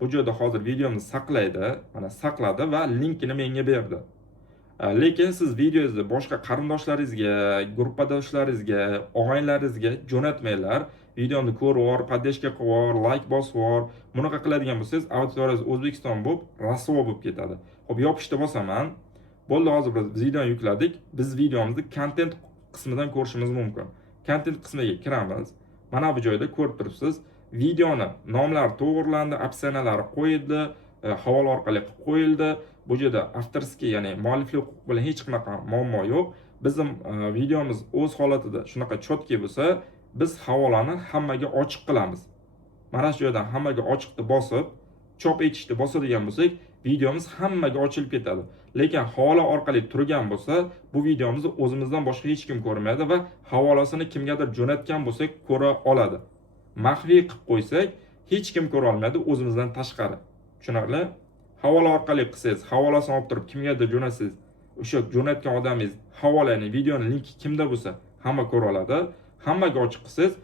Bu joyda hozir videomni saqlaydi. Mana saqladi va linkini menga berdi. Lekin siz videongizni boshqa qarindoshlaringizga, gruppadoshlaringizga, og'aynilaringizga jo'natmanglar. Videoni ko'rib, podдержка qilib, like bosib, bunaqa qiladigan bo'lsangiz, auditoriyangiz O'zbekiston bo'lib, rasvo bo'lib ketadi. Xo'p, yopishni bosaman. Bo'ldi, hozir biz videoni yukladik. Biz videomizni content qismidan ko'rishimiz mumkin. Content qismiga kiramiz. Mana bu joyda ko'rib turibsiz. Videoni nomlari to'g'rilandi, opsiyonalari qo'yildi, havola orqali qilib qo'yildi. Bu joyda avtorskiy, ya'ni mualliflik huquqi bilan hech qanaqa muammo yo'q. Bizning videomiz o'z holatida shunaqa chotki bo'lsa, biz havolani hammaga ochiq qilamiz. Mana shu joydan hammaga ochiqni bosib, chop etishni bosadigan bo'lsak, videomiz hammaga ochilib ketadi. Lekin havola orqali turgan bo'lsa, bu videomizni o'zimizdan boshqa hech kim ko'rmaydi va havolasini kimgadir jo'natgan bo'lsak, ko'ra oladi. Maxfiy qilib qo'ysak, hech kim ko'ra olmaydi o'zimizdan tashqari. Tushunarli? Havola orqali qilsangiz, havolasini olib turib kimgadir jo'natsangiz, o'sha jo'natgan odamingiz havolani, videoning linki kimda bo'lsa, hamma ko'ra oladi. Hammaga ochiq qilsangiz,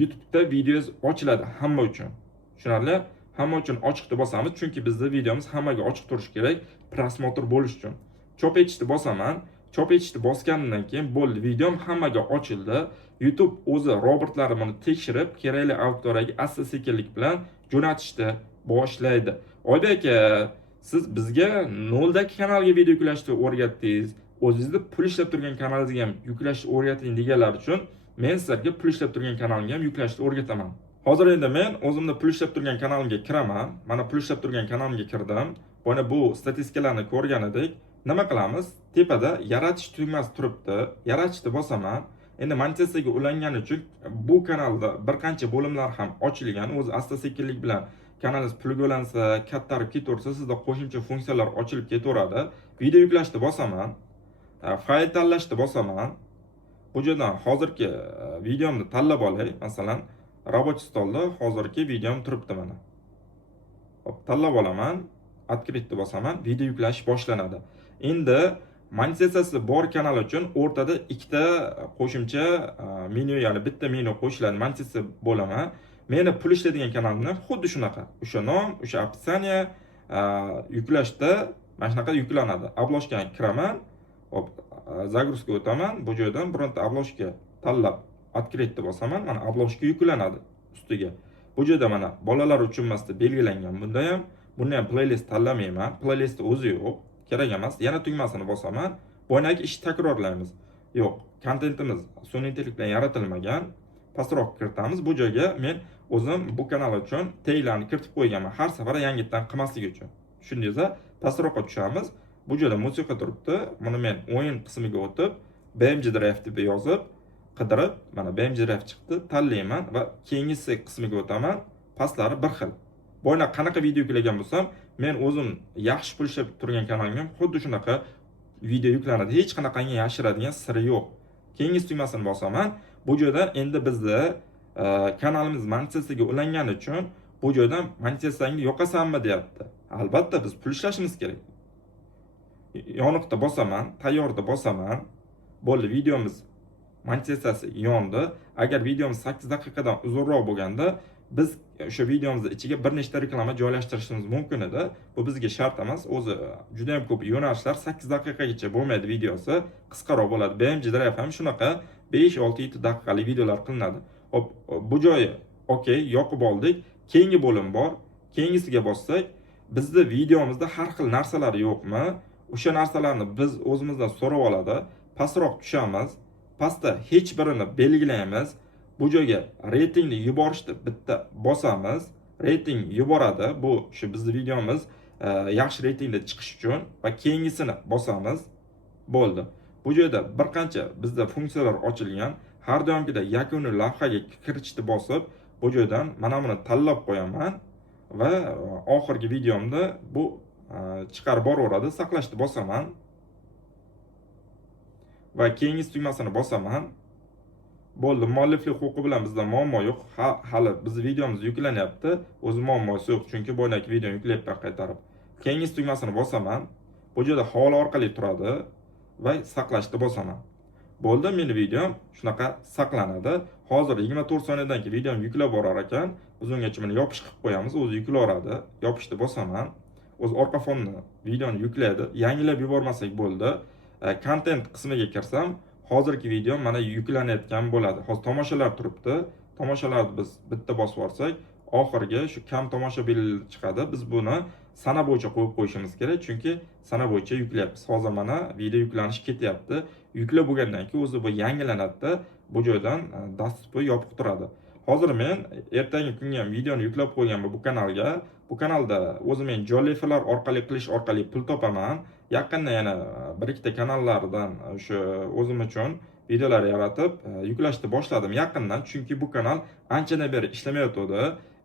YouTube'da videongiz ochiladi hamma uchun. Tushunarli? Hamma uchun ochiqni bosamiz, chunki bizning videomiz hammaga ochiq turishi kerak, prosmotr bo'lish uchun. Chop etishni bosaman. Chop etishni bosganimdan keyin bo'ldi, videom hammaga ochildi. YouTube o'zi robotlari buni tekshirib, kerakli auditoriyaga asta-sekinlik bilan jo'natishni boshlaydi. Oybek aka, siz bizga 0 dagi kanalga video yuklashni o'rgatdingiz. O'zingizni pul ishlab turgan kanalingizga ham yuklashni o'rgating deganlar uchun men sizlarga pul ishlab turgan kanalimga ham yuklashni o'rgataman. Hozir endi men o'zimni pul ishlab turgan kanalimga kiraman. Mana pul ishlab turgan kanalimga kirdim. Mana bu statistikalarni ko'rgan edik. Nima qilamiz? Tepada yaratish tugmasi turibdi. Yaratishni bosaman. Endi monetizatsiyaga ulangani uchun bu kanalda bir qancha bo'limlar ham ochilgan. O'zi asta-sekinlik bilan kanalingiz pulga ulansa, kattarib ketaversa, sizda qo'shimcha funksiyalar ochilib ketaveradi. Video yuklashni bosaman. Fayl tanlashni bosaman. Bu yerdan hozirgi videomni tanlab olay. Masalan, rабочий stolda hozirgi videom turibdi mana. Hop, tanlab olaman. Открытni bosaman. Video yuklash boshlanadi. Endi monetizatsiyasi bor kanal uchun o'rtada ikkita qo'shimcha menyu, ya'ni bitta menyu qo'shiladi. Monetizatsiya bo'limi. Meni pul ishlaydigan kanalimni xuddi shunaqa. O'sha nom, o'sha opsiya yuklashda mana shunaqa yuklanadi. Obloshkaga kiraman. Hop, загрузка o'taman. Bu joydan bironta obloshka tanlab открытni bosaman. Mana obloshka yuklanadi ustiga. Bu joyda mana bolalar uchun emasda belgilangan. Bunda ham playlist tanlamayman. Playlist o'zi yo'q. Kerak emas. Yana tugmasini bosaman. Boyagi ishni takrorlaymiz. Yo'q, kontentimiz sun'iy intellekt bilan yaratilmagan. Pastroq kiritamiz. Bu joyga men o'zim bu kanal uchun taglarni kiritib qo'yganman. Har safar yangitdan qilmaslik uchun. Tushundingizmi? Pastroqqa tushamiz. Bu joyda musiqa turibdi. Buni men o'yin qismiga o'tib, BMG Drive deb yozib, qidirib, mana BMG Drive chiqdi, tanlayman va keyingi qismiga o'taman. Pastlari bir xil. Bo'yna qanaqa video yuklagan bo'lsam, men o'zim yaxshi pul ishlab turgan kanalimga xuddi shunaqa video yuklanadi. Hech qanaqangi yashiradigan siri yo'q. Keyingi tugmasini bosaman. Bu joydan endi bizda kanalimiz monetizatsiyaga ulangani uchun bu joydan monetizatsiyangni yo'qasanmi deyapti. Albatta biz pul ishlashimiz kerak. Yoniqda bosaman, tayyorda bosaman. Bo'ldi, videomiz monetizatsiyasi yondi. Agar videomiz 8 daqiqadan uzunroq bo'lganda, biz o'sha videomizning ichiga bir nechta reklama joylashtirishimiz mumkin edi. Bu bizga shart emas. O'zi juda ham ko'p yo'nalishlar 8 daqiqagacha bo'lmaydi videosi, qisqaroq bo'ladi. BMG Drive ham shunaqa 5, 6, 7 daqiqalik videolar qilinadi. Hop, bu joyi okey, yoqib oldik. Keyingi bo'lim bor. Keyingisiga bossak, bizni videomizda har xil narsalar yo'qmi? O'sha narsalarni biz o'zimizdan so'rab oladi. Pastroq tushamiz. Pastda hech birini belgilaymiz. Bu joyga reytingni yuborishni bitta bosamiz. Reyting yuboradi. Bu shu bizning videomiz yaxshi reytingda chiqish uchun va keyingisini bosamiz. Bo'ldi. Bu joyda bir qancha bizda funksiyalar ochilgan. Har doimgidek yakuniy lavhaga kiritishni bosib, bu joydan mana buni tanlab qo'yaman va oxirgi videomda bu chiqarib boraveradi. Saqlashni bosaman va keyingisi tugmasini bosaman. Bo'ldi. Mualliflik huquqi bilan bizda muammo yo'q. Hali bizning videomiz yuklanyapti. O'zi muammosi yo'q, chunki bo'ynaki videoni yuklayapman qaytarib. Keyingisi tugmasini bosaman. Bu joyda havola orqali turadi va saqlashni bosaman. Bo'ldi, meni videom shunaqa saqlanadi. Hozir 24 soniyadan keyin videom yuklab borar ekan. Biz ungacha buni yopish qilib qo'yamiz, o'zi yuklaveradi. Yopishni bosaman. O'zi orqa fonni videoni yuklaydi. Yangilab yubormasak bo'ldi. Content qismiga kirsam, hozirgi video mana yuklanayotgan bo'ladi. Hozir tomoshalar turibdi. Tomoshalarni biz bitta bosib olsak, oxirgi shu kam tomoshabinlar chiqadi. Biz buni sana bo'yicha qo'yib qo'yishimiz kerak, chunki sana bo'yicha yuklayapmiz. Hozir mana video yuklanish ketyapti. Yuklab bo'lgandan keyin o'zi bu yangilanadi. Bu joydan dastupi yopiq turadi. Hozir men ertangi kunga ham videoni yuklab qo'yganman bu kanalga. Bu kanalda o'zi men jolliferlar orqali qilish orqali pul topaman. Yaqinda yana bir ikkita kanallardan o'sha o'zim uchun videolar yaratib yuklashni boshladim yaqindan, chunki bu kanal anchadan beri ishlamayotdi.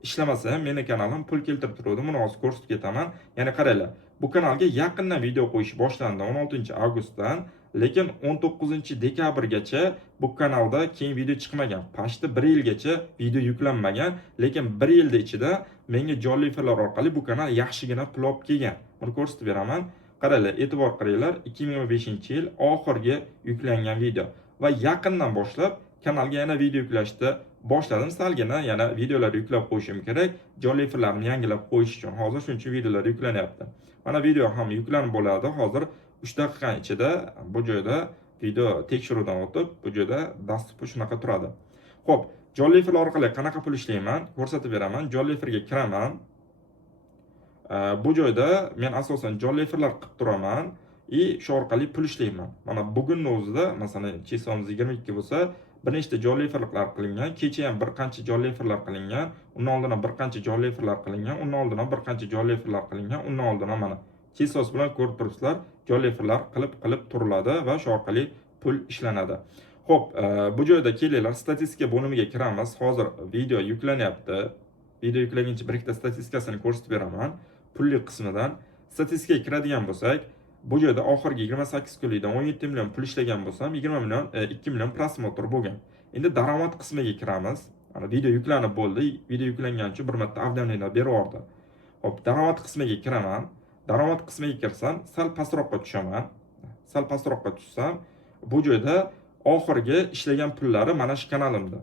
Ishlamasa ham meni kanalim pul keltirib turadi. Buni hozir ko'rsatib ketaman. Ya'ni qaranglar, bu kanalga yaqindan video qo'yish boshlandi 16-avgustdan, lekin 19-dekabrgacha bu kanalda keyin video chiqmagan. Pashti 1 yilgacha video yuklanmagan, lekin 1 yilda ichida menga jolliferlar orqali bu kanal yaxshigina pul olib kelgan. Buni ko'rsatib beraman. Qaranglar, e'tibor qilinglar, 2025-yil oxirgi yuklangan video va yaqindan boshlab kanalga yana video yuklashni boshladim. Salgina yana videolar yuklab qo'yishim kerak, jolliferlarni yangilab qo'yish uchun. Hozir shuncha videolar yuklanyapti. Mana video ham yuklanib bo'ladi. Hozir 3 daqiqa ichida bu joyda video tekshiruvdan o'tib, bu joyda dastupi shunaqa turadi. Xo'p, jolliferlar orqali qanaqa pul ishlayman? Ko'rsatib beraman. Jolliferga kiraman. Bu joyda men asosan jolliferlar qilib turaman shu orqali pul ishlayman. Mana bugunning o'zida masalan chisomiz 22 bo'lsa, bir nechta jolliferlar qilingan, kecha ham bir qancha jolliferlar qilingan, undan oldin ham bir qancha jolliferlar qilingan, undan oldin ham bir qancha jolliferlar qilingan, undan oldin ham mana chisos bilan ko'rib turibsizlar, jolliferlar qilib turiladi va shu orqali pul ishlanadi. Xo'p, bu joyda kelinglar, statistika bo'limiga kiramiz. Hozir video yuklanyapti. Video yuklaguncha bir ikkita statistikasini ko'rsatib beraman. Pullik qismidan statistikaga kiradigan bo'lsak, bu joyda oxirgi 28 kunlikdan 17 million pul ishlagan bo'lsam, 2 million prosmotr bo'lgan. Endi daromad qismiga kiramiz. Mana video yuklanib bo'ldi. Video yuklangancha bir marta avdamliklar berib yubordi. Hop, daromad qismiga kiraman. Daromad qismiga kirsam, sal pastroqqa tushaman. Sal pastroqqa tushsam, bu joyda oxirgi ishlagan pullari mana shu kanalimda.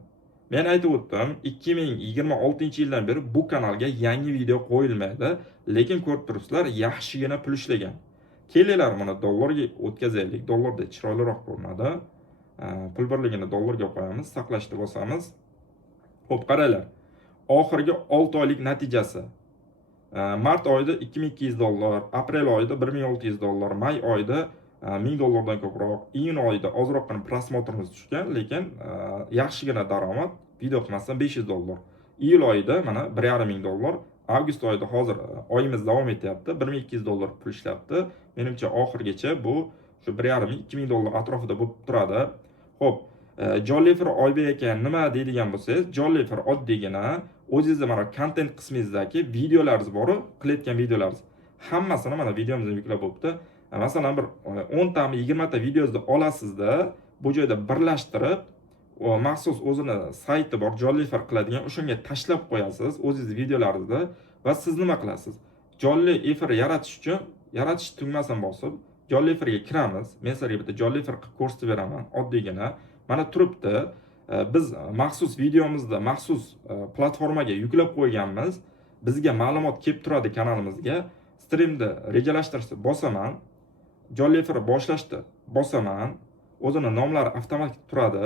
Men aytib o'tdim, 2026-yildan beri bu kanalga yangi video qo'yilmaydi, lekin ko'rib turibsizlar, yaxshigina pul ishlagan. Kelinglar, mana dollarga o'tkazaylik. Dollarda chiroyliroq ko'rinadi. Pul birligini dollarga qo'yamiz, saqlashni bosamiz. Xo'p, qaranglar. Oxirgi 6 oylik natijasi. Mart oyida $2200, aprel oyida $1600, may oyida $1000 ko'proq, iyun oyida ozroqgina prosmotrimiz tushgan, lekin yaxshigina daromad, video qilmasdan $500. Iyul oyida mana $1500, avgust oyida hozir oyimiz davom etyapti, $1200 pul ishlayapti. Menimcha oxirgacha bu shu $1500-2000 atrofida bo'lib turadi. Xo'p, Jollifer Oybek aka nima deydigan bo'lsangiz, Jollifer oddiygina o'zingizda mana content qismingizdagi videolaringiz bor, qilayotgan videolaringiz hammasini mana videomizga yuklab bo'libdi. Masalan bir 10 tami 20 ta videozni olasizda, bu joyda birlashtirib, maxsus o'zini sayti bor, Jollifer qiladigan, o'shanga tashlab qo'yasiz o'zingiz videolaringizda va siz nima qilasiz? Jolli efir yaratish uchun yaratish tugmasini bosib, Jolliferga kiramiz. Men sizlarga bitta Jollifer qilib ko'rsatib beraman, oddiygina. Mana turibdi. Biz maxsus videomizda maxsus platformaga yuklab qo'yganmiz. Bizga ma'lumot kelib turadi kanalimizga. Streamni rejalashtirishni bosaman. Jollifer boshlashni bosaman. O'zini nomlari avtomatik turadi.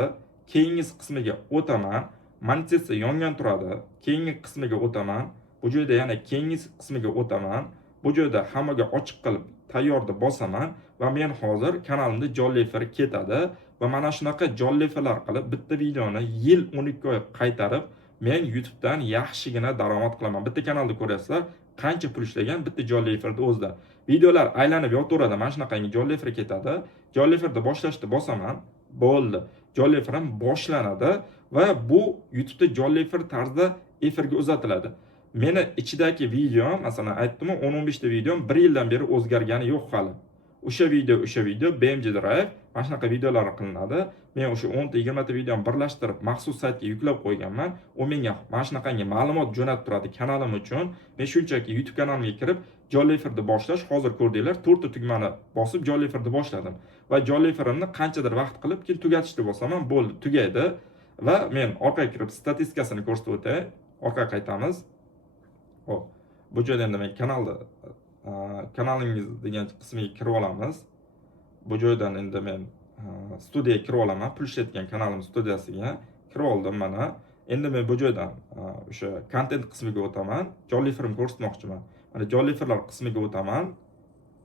Keyingi qismiga o'taman. Monetizatsiya yongan turadi. Keyingi qismiga o'taman. Bu joyda yana keyingi qismiga o'taman. Bu joyda hammaga ochiq qilib tayyor deb bosaman va men hozir kanalimda jonli-efir ketadi va mana shunaqa jonli-efirlar qilib bitta videoni yil 12 oy qaytarib men YouTube'dan yaxshigina daromad qilaman. Bitta kanalda ko'ryapsizlar, qancha pul ishlagan bitta jonli-efirda o'zida. Videolar aylanib yotaveradi, mana shunaqangi jonli-efir ketadi. Jonli-efirda boshlashni bosaman, bo'ldi. Jonli-efirim boshlanadi va bu YouTube'da jonli-efir tarzda efirga uzatiladi. Meni ichidagi videom, masalan aytdim-ku, 10-15 ta videom 1 yildan beri o'zgargani yo'q hali. O'sha video BMG Drive mana shunaqa videolar qilinadi. Men o'sha 10 ta 20 ta videoni birlashtirib maxsus saytga yuklab qo'yganman. U menga mana shunaqangi ma'lumot jo'natib turadi kanalim uchun. Men shunchaki YouTube kanalimga kirib jonli efirni boshlash, hozir ko'rdinglar, 4 ta tugmani bosib jonli efirni boshladim va jonli efirimni qanchadir vaqt qilib keyin tugatishni bosaman, bo'ldi, tugaydi va men orqaga kirib statistikasini ko'rsatib o'tay. Orqaga qaytamiz. Hop. Bu joyda endi men kanalingiz degan qismiga kirib olamiz. Bu joydan endi men studiyaga kirib olaman. Pul ishlatgan kanalim studiyasiga kirib oldim mana. Endi men bu joydan o'sha kontent qismiga o'taman. Jonli efirimni ko'rsatmoqchiman. Mana jonli efirlar qismiga o'taman.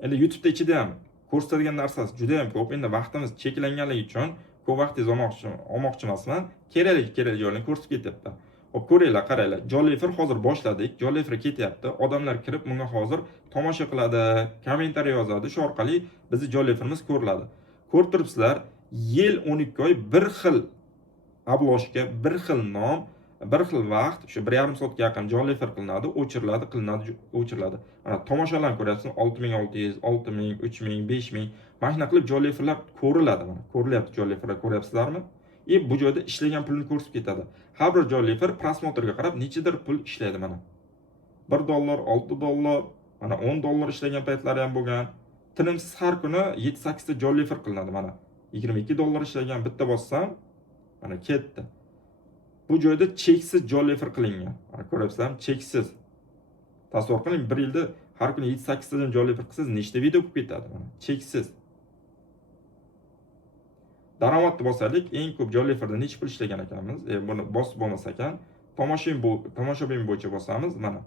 Endi YouTube'da ichida ham ko'rsatadigan narsasi juda ham ko'p. Endi vaqtimiz cheklanganligi uchun ko'p vaqtingizni olmoqchi emasman. Kerak joylarni ko'rsatib ketyapti. Hop, ko'ringlar, qaranglar. Jonli efir hozir boshladik. Jonli efir ketyapti. Odamlar kirib bunga hozir tomosha qiladi, kommentariy yozadi. Shu orqali bizning jonli efirimiz ko'riladi. Ko'rib turibsizlar, yil 12 oy bir xil obloshka, bir xil nom, bir xil vaqt, o'sha 1,5 soatga yaqin jonli efir qilinadi, o'chiriladi. Mana tomoshalarni ko'ryapsizmi? 6600, 6000, 3000, 5000. Mana shunday qilib jonli efirlar ko'riladi mana. Ko'rilyapti jonli efirlar, ko'ryapsizlarmi? Bu joyda ishlagan pulni ko'rsatib ketadi. Har bir jonli efir prosmotrga qarab nechadir pul ishlaydi mana. $1, $6, mana $10 ishlagan paytlari ham bo'lgan. Tinimsiz har kuni 7-8 ta jonli efir qilinadi mana. $22 ishlagan bitta bossam mana ketdi. Bu joyda cheksiz jonli efir qilingan. Mana ko'ryapsizlarmi? Cheksiz. Tasavvur qiling, 1 yilda har kuni 7-8 tadan jonli efir qilsangiz nechta video bo'lib ketadi mana. Cheksiz. Daromadni bosaylik, eng ko'p jonli efirda necha pul ishlagan ekanmiz? Buni bosib bo'lmas ekan. Tomoshabin bo'yicha bosamiz mana.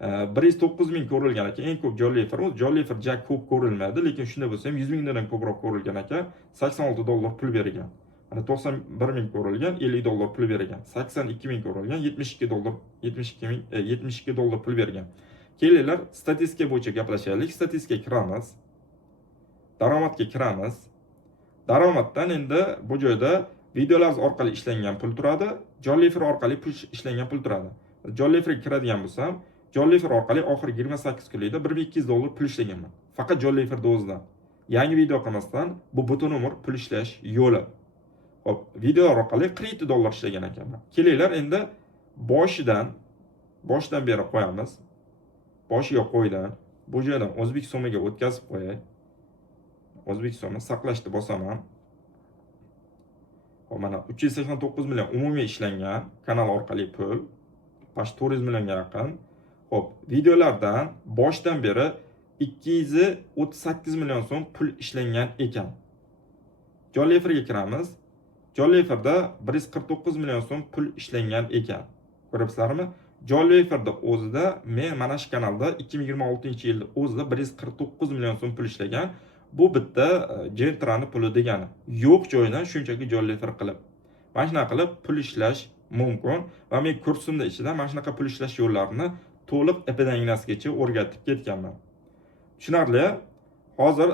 109 ming ko'rilgan ekan eng ko'p jonli efir. Jonli efir juda ko'p ko'rilmaydi, lekin shunday bo'lsa ham 100 mingdan ko'proq ko'rilgan ekan. $86 pul berilgan. Mana 91 ming ko'rilgan, $50 pul berilgan. 82 ming ko'rilgan, $72 pul bergan. Kelinglar, statistika bo'yicha gaplashaylik. Statistikaga kiramiz. Daromadga kiramiz. Daromaddan endi bu joyda videolar orqali ishlangan pul turadi, jonli efir orqali pul ishlangan pul turadi. Jonli efirga kiradigan bo'lsam, jonli efir orqali oxirgi 28 kunlikda $1200 pul ishlaganman. Faqat jonli efirda o'zidan. Yangi video qilmasdan bu butun umr pul ishlash yo'li. Hop, video orqali $47 ishlagan ekanman. Kelinglar, endi boshidan beri qo'yamiz. Boshiga qo'ydan, bu joydan o'zbek so'miga o'tkazib qo'yay. O'zbek so'mi saqlashni bosaman. Hop, mana 389 million umumiy ishlangan kanal orqali pul. Bash 400 millionga yaqin. Hop, videolardan boshdan beri 238 million so'm pul ishlangan ekan. Jonli efirga kiramiz. Jonli efirda 149 million so'm pul ishlangan ekan. Ko'ryapsizlarmi? Jonli efirda o'zida men mana shu kanalda 2026-yilda o'zida 149 million so'm pul ishlagan. Bu bitta Gentrani puli degani. Yo'q joydan shunchaki jonli efir qilib. Mana shunaqa qilib pul ishlash mumkin va men kursimda ichida mana shunaqa pul ishlash yo'llarini to'liq ipidan ignasigacha o'rgatib ketganman. Tushunarli? Hozir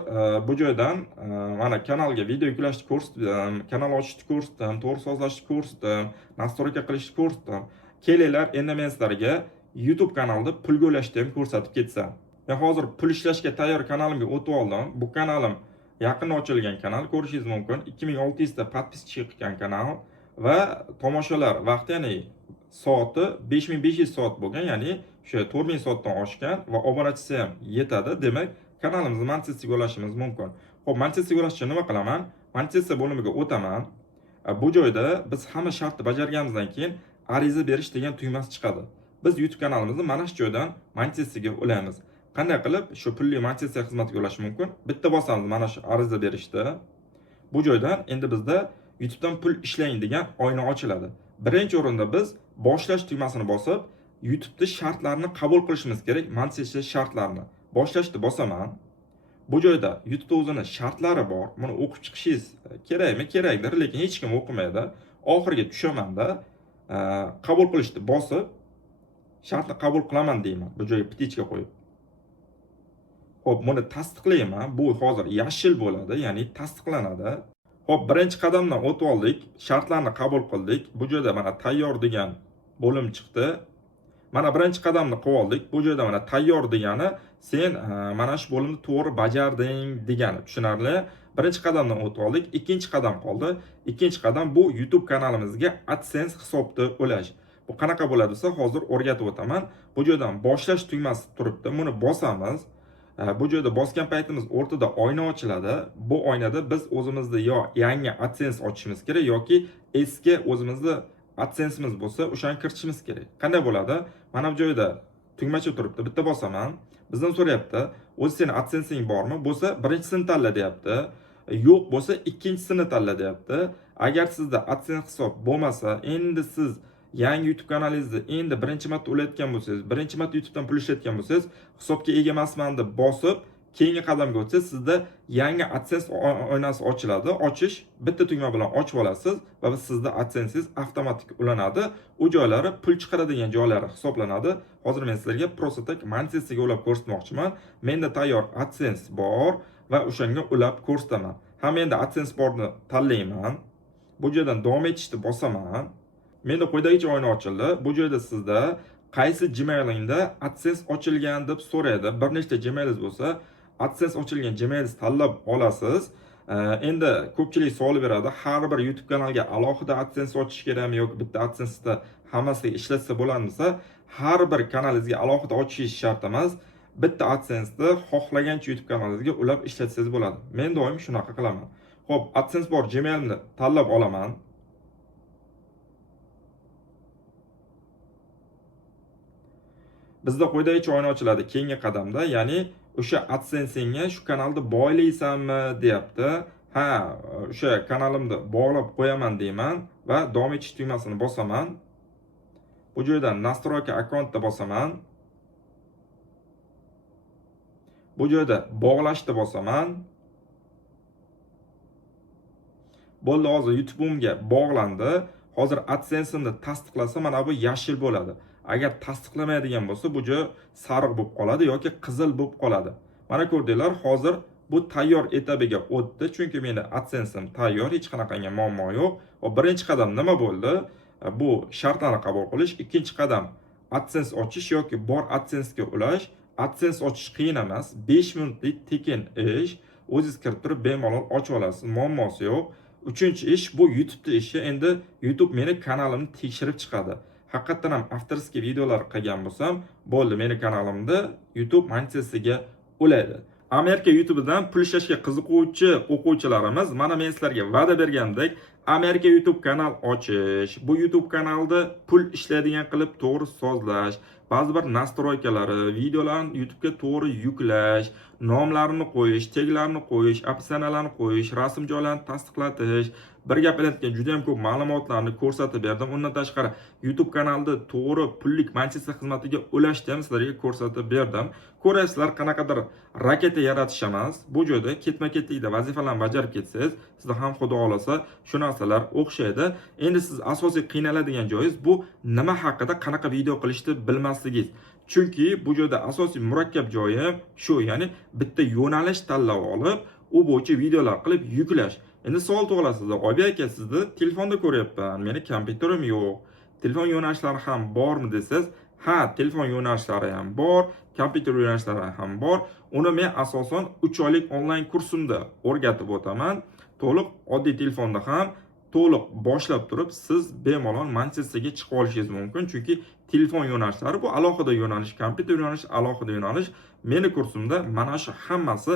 bu joydan mana kanalga video yuklashni ko'rsatdim, kanal ochishni ko'rsatdim, to'g'ri sozlashni ko'rsatdim, nastroyka qilishni ko'rsatdim. Kelinglar, endi men sizlarga YouTube kanalda pul to'lashni ham ko'rsatib ketsam. Men hozir pul ishlashga tayyor kanalimga o'tib oldim. Bu kanalim yaqinda ochilgan kanal, ko'rishingiz mumkin. 2600 ta podpiska chiqqan kanal va tomoshalar vaqti, ya'ni soati 5500 soat bo'lgan, ya'ni o'sha 4000 soatdan oshgan va obunachisi ham yetadi. Demak, kanalimizni monetizatsiyaga ulashimiz mumkin. Xo'p, monetizatsiyaga ulash uchun nima qilaman? Monetizatsiya bo'limiga o'taman. Bu joyda biz hamma shartni bajarganimizdan keyin ariza berish degan tugmasi chiqadi. Biz YouTube kanalimizni mana shu joydan monetizatsiyaga ulaymiz. Qanday qilib shu pulli monetizatsiya xizmatiga ulash mumkin? Bitta bosamiz mana shu ariza berishda. Bu joydan endi bizda YouTube'dan pul ishlang degan oyna ochiladi. Birinchi o'rinda biz boshlash tugmasini bosib, YouTube'da shartlarni qabul qilishimiz kerak, monetizatsiya shartlarini. Boshlashni bosaman. Bu joyda YouTube o'zini shartlari bor. Buni o'qib chiqishingiz kerakmi? Kerakdir, lekin hech kim o'qimaydi. Oxiriga tushaman-da, qabul qilishni bosib, shartni qabul qilaman deyman. Bu joyga ptichka qo'yib. Xo'p, buni tasdiqlayman. Bu hozir yashil bo'ladi, ya'ni tasdiqlanadi. Xo'p, birinchi qadamdan o'tib oldik, shartlarni qabul qildik. Bu joyda mana tayyor degan bo'lim chiqdi. Mana birinchi qadamni qilib oldik. Bu joyda mana tayyor degani sen mana shu bo'limni to'g'ri bajarding degani. Tushunarli? Birinchi qadamdan o'tib oldik. Ikkinchi qadam qoldi. Ikkinchi qadam bu YouTube kanalimizga AdSense hisobni ulash. Bu qanaqa bo'ladi desa, hozir o'rgatib o'taman. Bu joydan boshlash tugmasi turibdi. Buni bosamiz. Bu joyda bosgan paytimiz o'rtada oyna ochiladi. Bu oynada biz o'zimizda yo yangi AdSense ochishimiz kerak yoki eski o'zimizda AdSense'imiz bo'lsa, o'shani kiritishimiz kerak. Qanday bo'ladi? Mana bu joyda tugmacha turibdi. Bitta bosaman. Bizdan so'rayapti, o'zi seni AdSense'ing bormi? Bo'lsa, birinchisini tanla deyapti. Yo'q bo'lsa, ikkinchisini tanla deyapti. Agar sizda AdSense hisob bo'lmasa, endi siz yangi YouTube kanalingizni endi birinchi marta ulayotgan bo'lsangiz, birinchi marta YouTubedan pul ishlayotgan bo'lsangiz, hisobga ega emasman deb bosib, keyingi qadamga o'tsangiz, sizda yangi AdSense oynasi ochiladi. Ochish bitta tugma bilan ochib olasiz va sizda AdSense'ingiz avtomatik ulanadi. U joylari pul chiqaradigan joylari hisoblanadi. Hozir men sizlarga просто tak monetizatsiyaga ulab ko'rsatmoqchiman. Menda tayyor AdSense bor va o'shanga ulab ko'rsataman. Ham menda AdSense borni tanlayman. Bu joydan davom etishni bosaman. Menda quyidagicha oyna ochildi. Bu joyda sizda qaysi Gmailingda AdSense ochilgan deb so'raydi. Bir nechta Gmailingiz bo'lsa, AdSense ochilgan Gmailingizni tanlab olasiz. Endi ko'pchilik savol beradi, har bir YouTube kanalga alohida AdSense ochish kerakmi yoki bitta AdSense'da hammasiga ishlatsa bo'ladimi desa, har bir kanalingizga alohida ochishingiz shart emas. Bitta AdSense'ni xohlagancha YouTube kanalingizga ulab ishlatsangiz bo'ladi. Men doim shunaqa qilaman. Xo'p, AdSense bor Gmailimni tanlab olaman. Bizda quyidagicha oyna ochiladi keyingi qadamda, ya'ni o'sha AdSense'ingga shu kanalni bog'laysanmi deyapti. Ha, o'sha kanalimni bog'lab qo'yaman deyman va davom etish tugmasini bosaman. Bu joydan Настройка akkauntda bosaman. Bu joyda bog'lashni bosaman. Bo'ldi, hozir YouTube'imga bog'landi. Hozir AdSense'imni tasdiqlasa mana bu yashil bo'ladi. Agar tasdiqlamaydigan bo'lsa, bu joy sariq bo'lib qoladi yoki qizil bo'lib qoladi. Mana ko'rdinglar, hozir bu tayyor etabiga o'tdi, chunki meni AdSense'im tayyor, hech qanaqangi muammo yo'q. Va birinchi qadam nima bo'ldi? Bu shartlarni qabul qilish. Ikkinchi qadam AdSense ochish yoki bor AdSense'ga ulash. AdSense ochish qiyin emas, 5 minutlik tekin ish. O'zingiz kirib turib bemalol ochib olasiz, muammosi yo'q. Uchinchi ish bu YouTube'da ishi. Endi YouTube meni kanalimni tekshirib chiqadi. Haqiqatan ham avtorskiy videolar qilgan bo'lsam, bo'ldi, meni kanalimda YouTube monetizatsiyaga ulaydi. Amerika YouTube'dan pul ishlashga qiziquvchi o'quvchilarimiz, mana men sizlarga va'da bergandek, Amerika YouTube kanal ochish, bu YouTube kanalda pul ishlaydigan qilib to'g'ri sozlash, ba'zi bir nastroykalari, videolarni YouTube'ga to'g'ri yuklash, nomlarini qo'yish, taglarini qo'yish, opsiyalarni qo'yish, rasm joylarini tasdiqlatish, bir gap bilan aytganda juda ham ko'p ma'lumotlarni ko'rsatib berdim. Undan tashqari YouTube kanalda to'g'ri pullik monetizatsiya xizmatiga ulashni ham sizlarga ko'rsatib berdim. Ko'rasizlar, qanaqadir raketa yaratish emas. Bu joyda ketma-ketlikda vazifalarni bajarib ketsangiz, sizda ham xudo xolasa shu narsalar o'xshaydi. Endi siz asosiy qiynaladigan joyingiz bu nima haqida qanaqa video qilishni bilmasligingiz. Chunki bu joyda asosiy murakkab joyi shu, ya'ni bitta yo'nalish tanlab olib, u bo'yicha videolar qilib yuklash. Endi savol tug'ilasizlar, Oybek aka, sizni telefonda ko'ryapman, meni kompyuterim yo'q. Telefon yo'nalishlari ham bormi desangiz, ha, telefon yo'nalishlari ham bor, kompyuter yo'nalishlari ham bor. Uni men asosan 3 oylik onlayn kursimda o'rgatib o'taman. To'liq oddiy telefonda ham to'liq boshlab turib siz bemalol monetizatsiyaga chiqib olishingiz mumkin. Chunki telefon yo'nalishlari bu alohida yo'nalish, kompyuter yo'nalishi alohida yo'nalish. Meni kursimda mana shu hammasi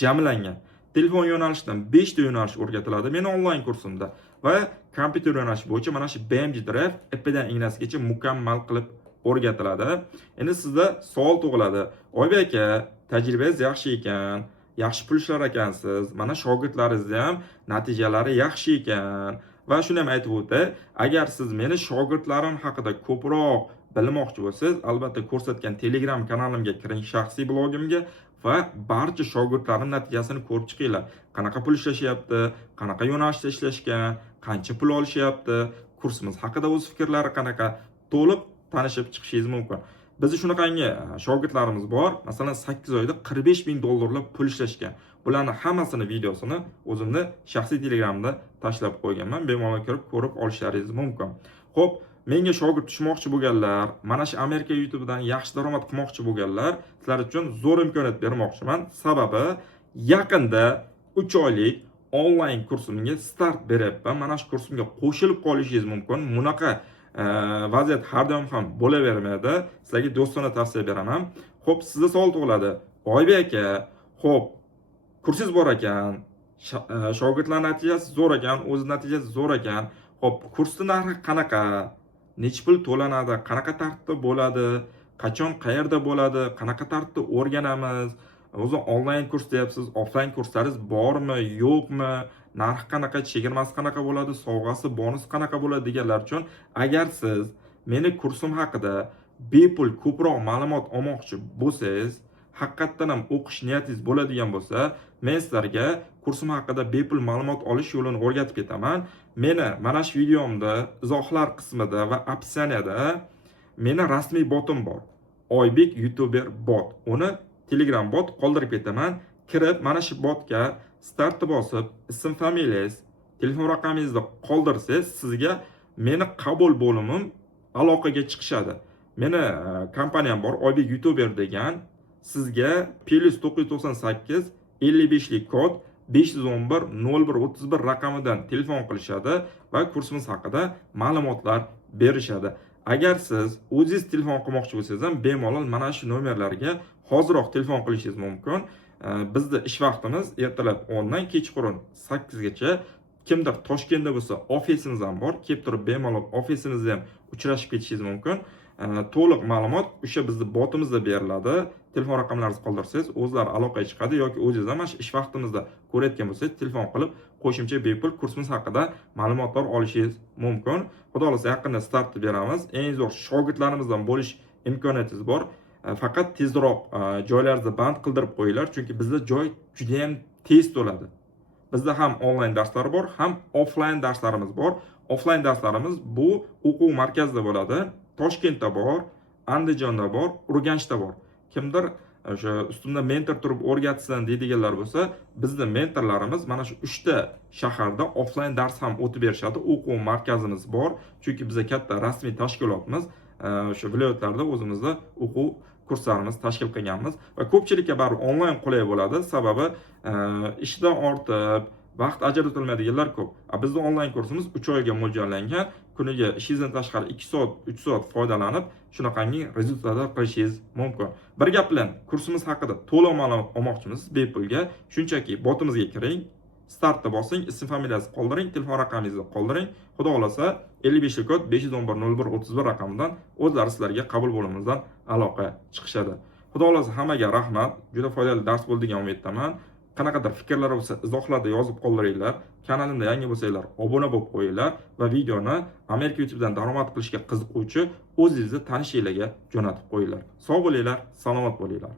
jamlangan. Telefon yo'nalishidan 5 ta yo'nalish o'rgatiladi meni onlayn kursimda va kompyuter yo'nalishi bo'yicha mana shu BMG Drive appidan ignasigacha mukammal qilib o'rgatiladi. Endi sizda savol tug'iladi. Oybek aka, tajribangiz yaxshi ekan, yaxshi pul ishlar ekansiz. Mana shogirdlaringiz ham natijalari yaxshi ekan. Va shuni ham aytib o'tay, agar siz meni shogirdlarim haqida ko'proq bilmoqchi bo'lsangiz, albatta ko'rsatgan Telegram kanalimga kiring, shaxsiy blogimga va barcha shogirdlarim natijasini ko'rib chiqinglar. Qanaqa pul ishlashyapti, qanaqa yo'nalishda ishlashgan, qancha pul olishyapti, kursimiz haqida o'z fikrlari qanaqa, to'liq tanishib chiqishingiz mumkin. Bizning shunaqangi shogirdlarimiz bor. Masalan, 8 oyda $45,000 pul ishlashgan. Bularning hammasini videosini o'zimni shaxsiy Telegramda tashlab qo'yganman. Bemalol kirib ko'rib olishlaringiz mumkin. Xo'p, menga shogird tushmoqchi bo'lganlar, mana shu Amerika YouTube'dan yaxshi daromad qilmoqchi bo'lganlar, sizlar uchun zo'r imkoniyat bermoqchiman. Sababi yaqinda 3 oylik onlayn kursimga start beryapman. Mana shu kursimga qo'shilib qolishingiz mumkin. Bunaqa vaziyat har doim ham bo'lavermaydi. Sizlarga do'stona tavsiya beraman. Xo'p, sizga savol tug'iladi. Oybek aka, xo'p, kursingiz bor ekan, shogirdlar natijasi zo'r ekan, o'z natijasi zo'r ekan. Xo'p, kursning narxi qanaqa? Necha pul to'lanadi? Qanaqa tartibda bo'ladi? Qachon, qayerda bo'ladi? Qanaqa tartibda o'rganamiz? O'zi onlayn kurs deyapsiz, offlayn kurslaringiz bormi, yo'qmi? Narxi qanaqa, chegirmasi qanaqa bo'ladi, sovg'asi, bonus qanaqa bo'ladi deganlar uchun agar siz meni kursim haqida bepul ko'proq ma'lumot olmoqchi bo'lsangiz, haqiqatdan ham o'qish niyatingiz bo'ladigan bo'lsa, men sizlarga kursim haqida bepul ma'lumot olish yo'lini o'rgatib ketaman. Meni mana shu videomda izohlar qismida va opsiyada meni rasmiy botim bor. Oybek YouTuber bot. Uni Telegram bot qoldirib ketaman. Kirib mana shu botga startni bosib, ism, familiyangiz, telefon raqamingizni qoldirsangiz, sizga meni qabul bo'limim aloqaga chiqishadi. Meni kompaniyam bor, Oybek YouTuber degan. Sizga +998 55 lik kod 511 0131 raqamidan telefon qilishadi va kursimiz haqida ma'lumotlar berishadi. Agar siz o'zingiz telefon qilmoqchi bo'lsangiz ham bemalol mana shu nomerlarga hoziroq telefon qilishingiz mumkin. Bizda ish vaqtimiz ertalab 10 dan kechqurun 8 gacha. Kimdir Toshkentda bo'lsa, ofisimiz ham bor. Kelib turib bemalol ofisimizda ham uchrashib ketishingiz mumkin. To'liq ma'lumot o'sha bizning botimizda beriladi. Telefon raqamlaringizni qoldirsangiz, o'zlari aloqaga chiqadi yoki o'zingiz ham ish vaqtimizda ko'rayotgan bo'lsangiz, telefon qilib qo'shimcha bepul kursimiz haqida ma'lumotlar olishingiz mumkin. Xudo xolasa yaqinda start beramiz. Eng zo'r shogirdlarimizdan bo'lish imkoniyatingiz bor. Faqat tezroq joylaringizni band qildirib qo'yinglar, chunki bizda joy juda ham tez to'ladi. Bizda ham onlayn darslar bor, ham offlayn darslarimiz bor. Offlayn darslarimiz bu o'quv markazida bo'ladi. Toshkentda bor, Andijonda bor, Urganchda bor. Kimdir o'sha ustimda mentor turib o'rgatsin deydiganlar bo'lsa, bizning mentorlarimiz mana shu 3 ta shaharda offlayn dars ham o'tib berishadi. O'quv markazimiz bor, chunki bizda katta rasmiy tashkilotimiz, o'sha viloyatlarda o'zimizda o'quv kurslarimiz tashkil qilganmiz va ko'pchilikka baribir onlayn qulay bo'ladi. Sababi ishdan ortib vaqt ajratilmaydiganlar ko'p. Bizning onlayn kursimiz 3 oyga mo'ljallangan. Kuniga ishingizdan tashqari 2 soat, 3 soat foydalanib, shunaqangi rezultatlar qilishingiz mumkin. Bir gap bilan kursimiz haqida to'liq ma'lumot olmoqchimisiz bepulga, shunchaki botimizga kiring, startni bosing, ism, familiyangizni qoldiring, telefon raqamingizni qoldiring. Xudo xolasa 55 lik kod 511 0131 raqamidan o'zlari sizlarga qabul bo'limimizdan aloqa chiqishadi. Xudo xolasa hammaga rahmat. Juda foydali dars bo'ldi degan umiddaman. Qanaqadir fikrlar bo'lsa, izohlarda yozib qoldiringlar. Kanalimda yangi bo'lsanglar, obuna bo'lib qo'yinglar va videoni Amerika YouTube'dan daromad qilishga qiziquvchi o'zingizni tanishinglarga jo'natib qo'yinglar. Sog' bo'linglar, salomat bo'linglar.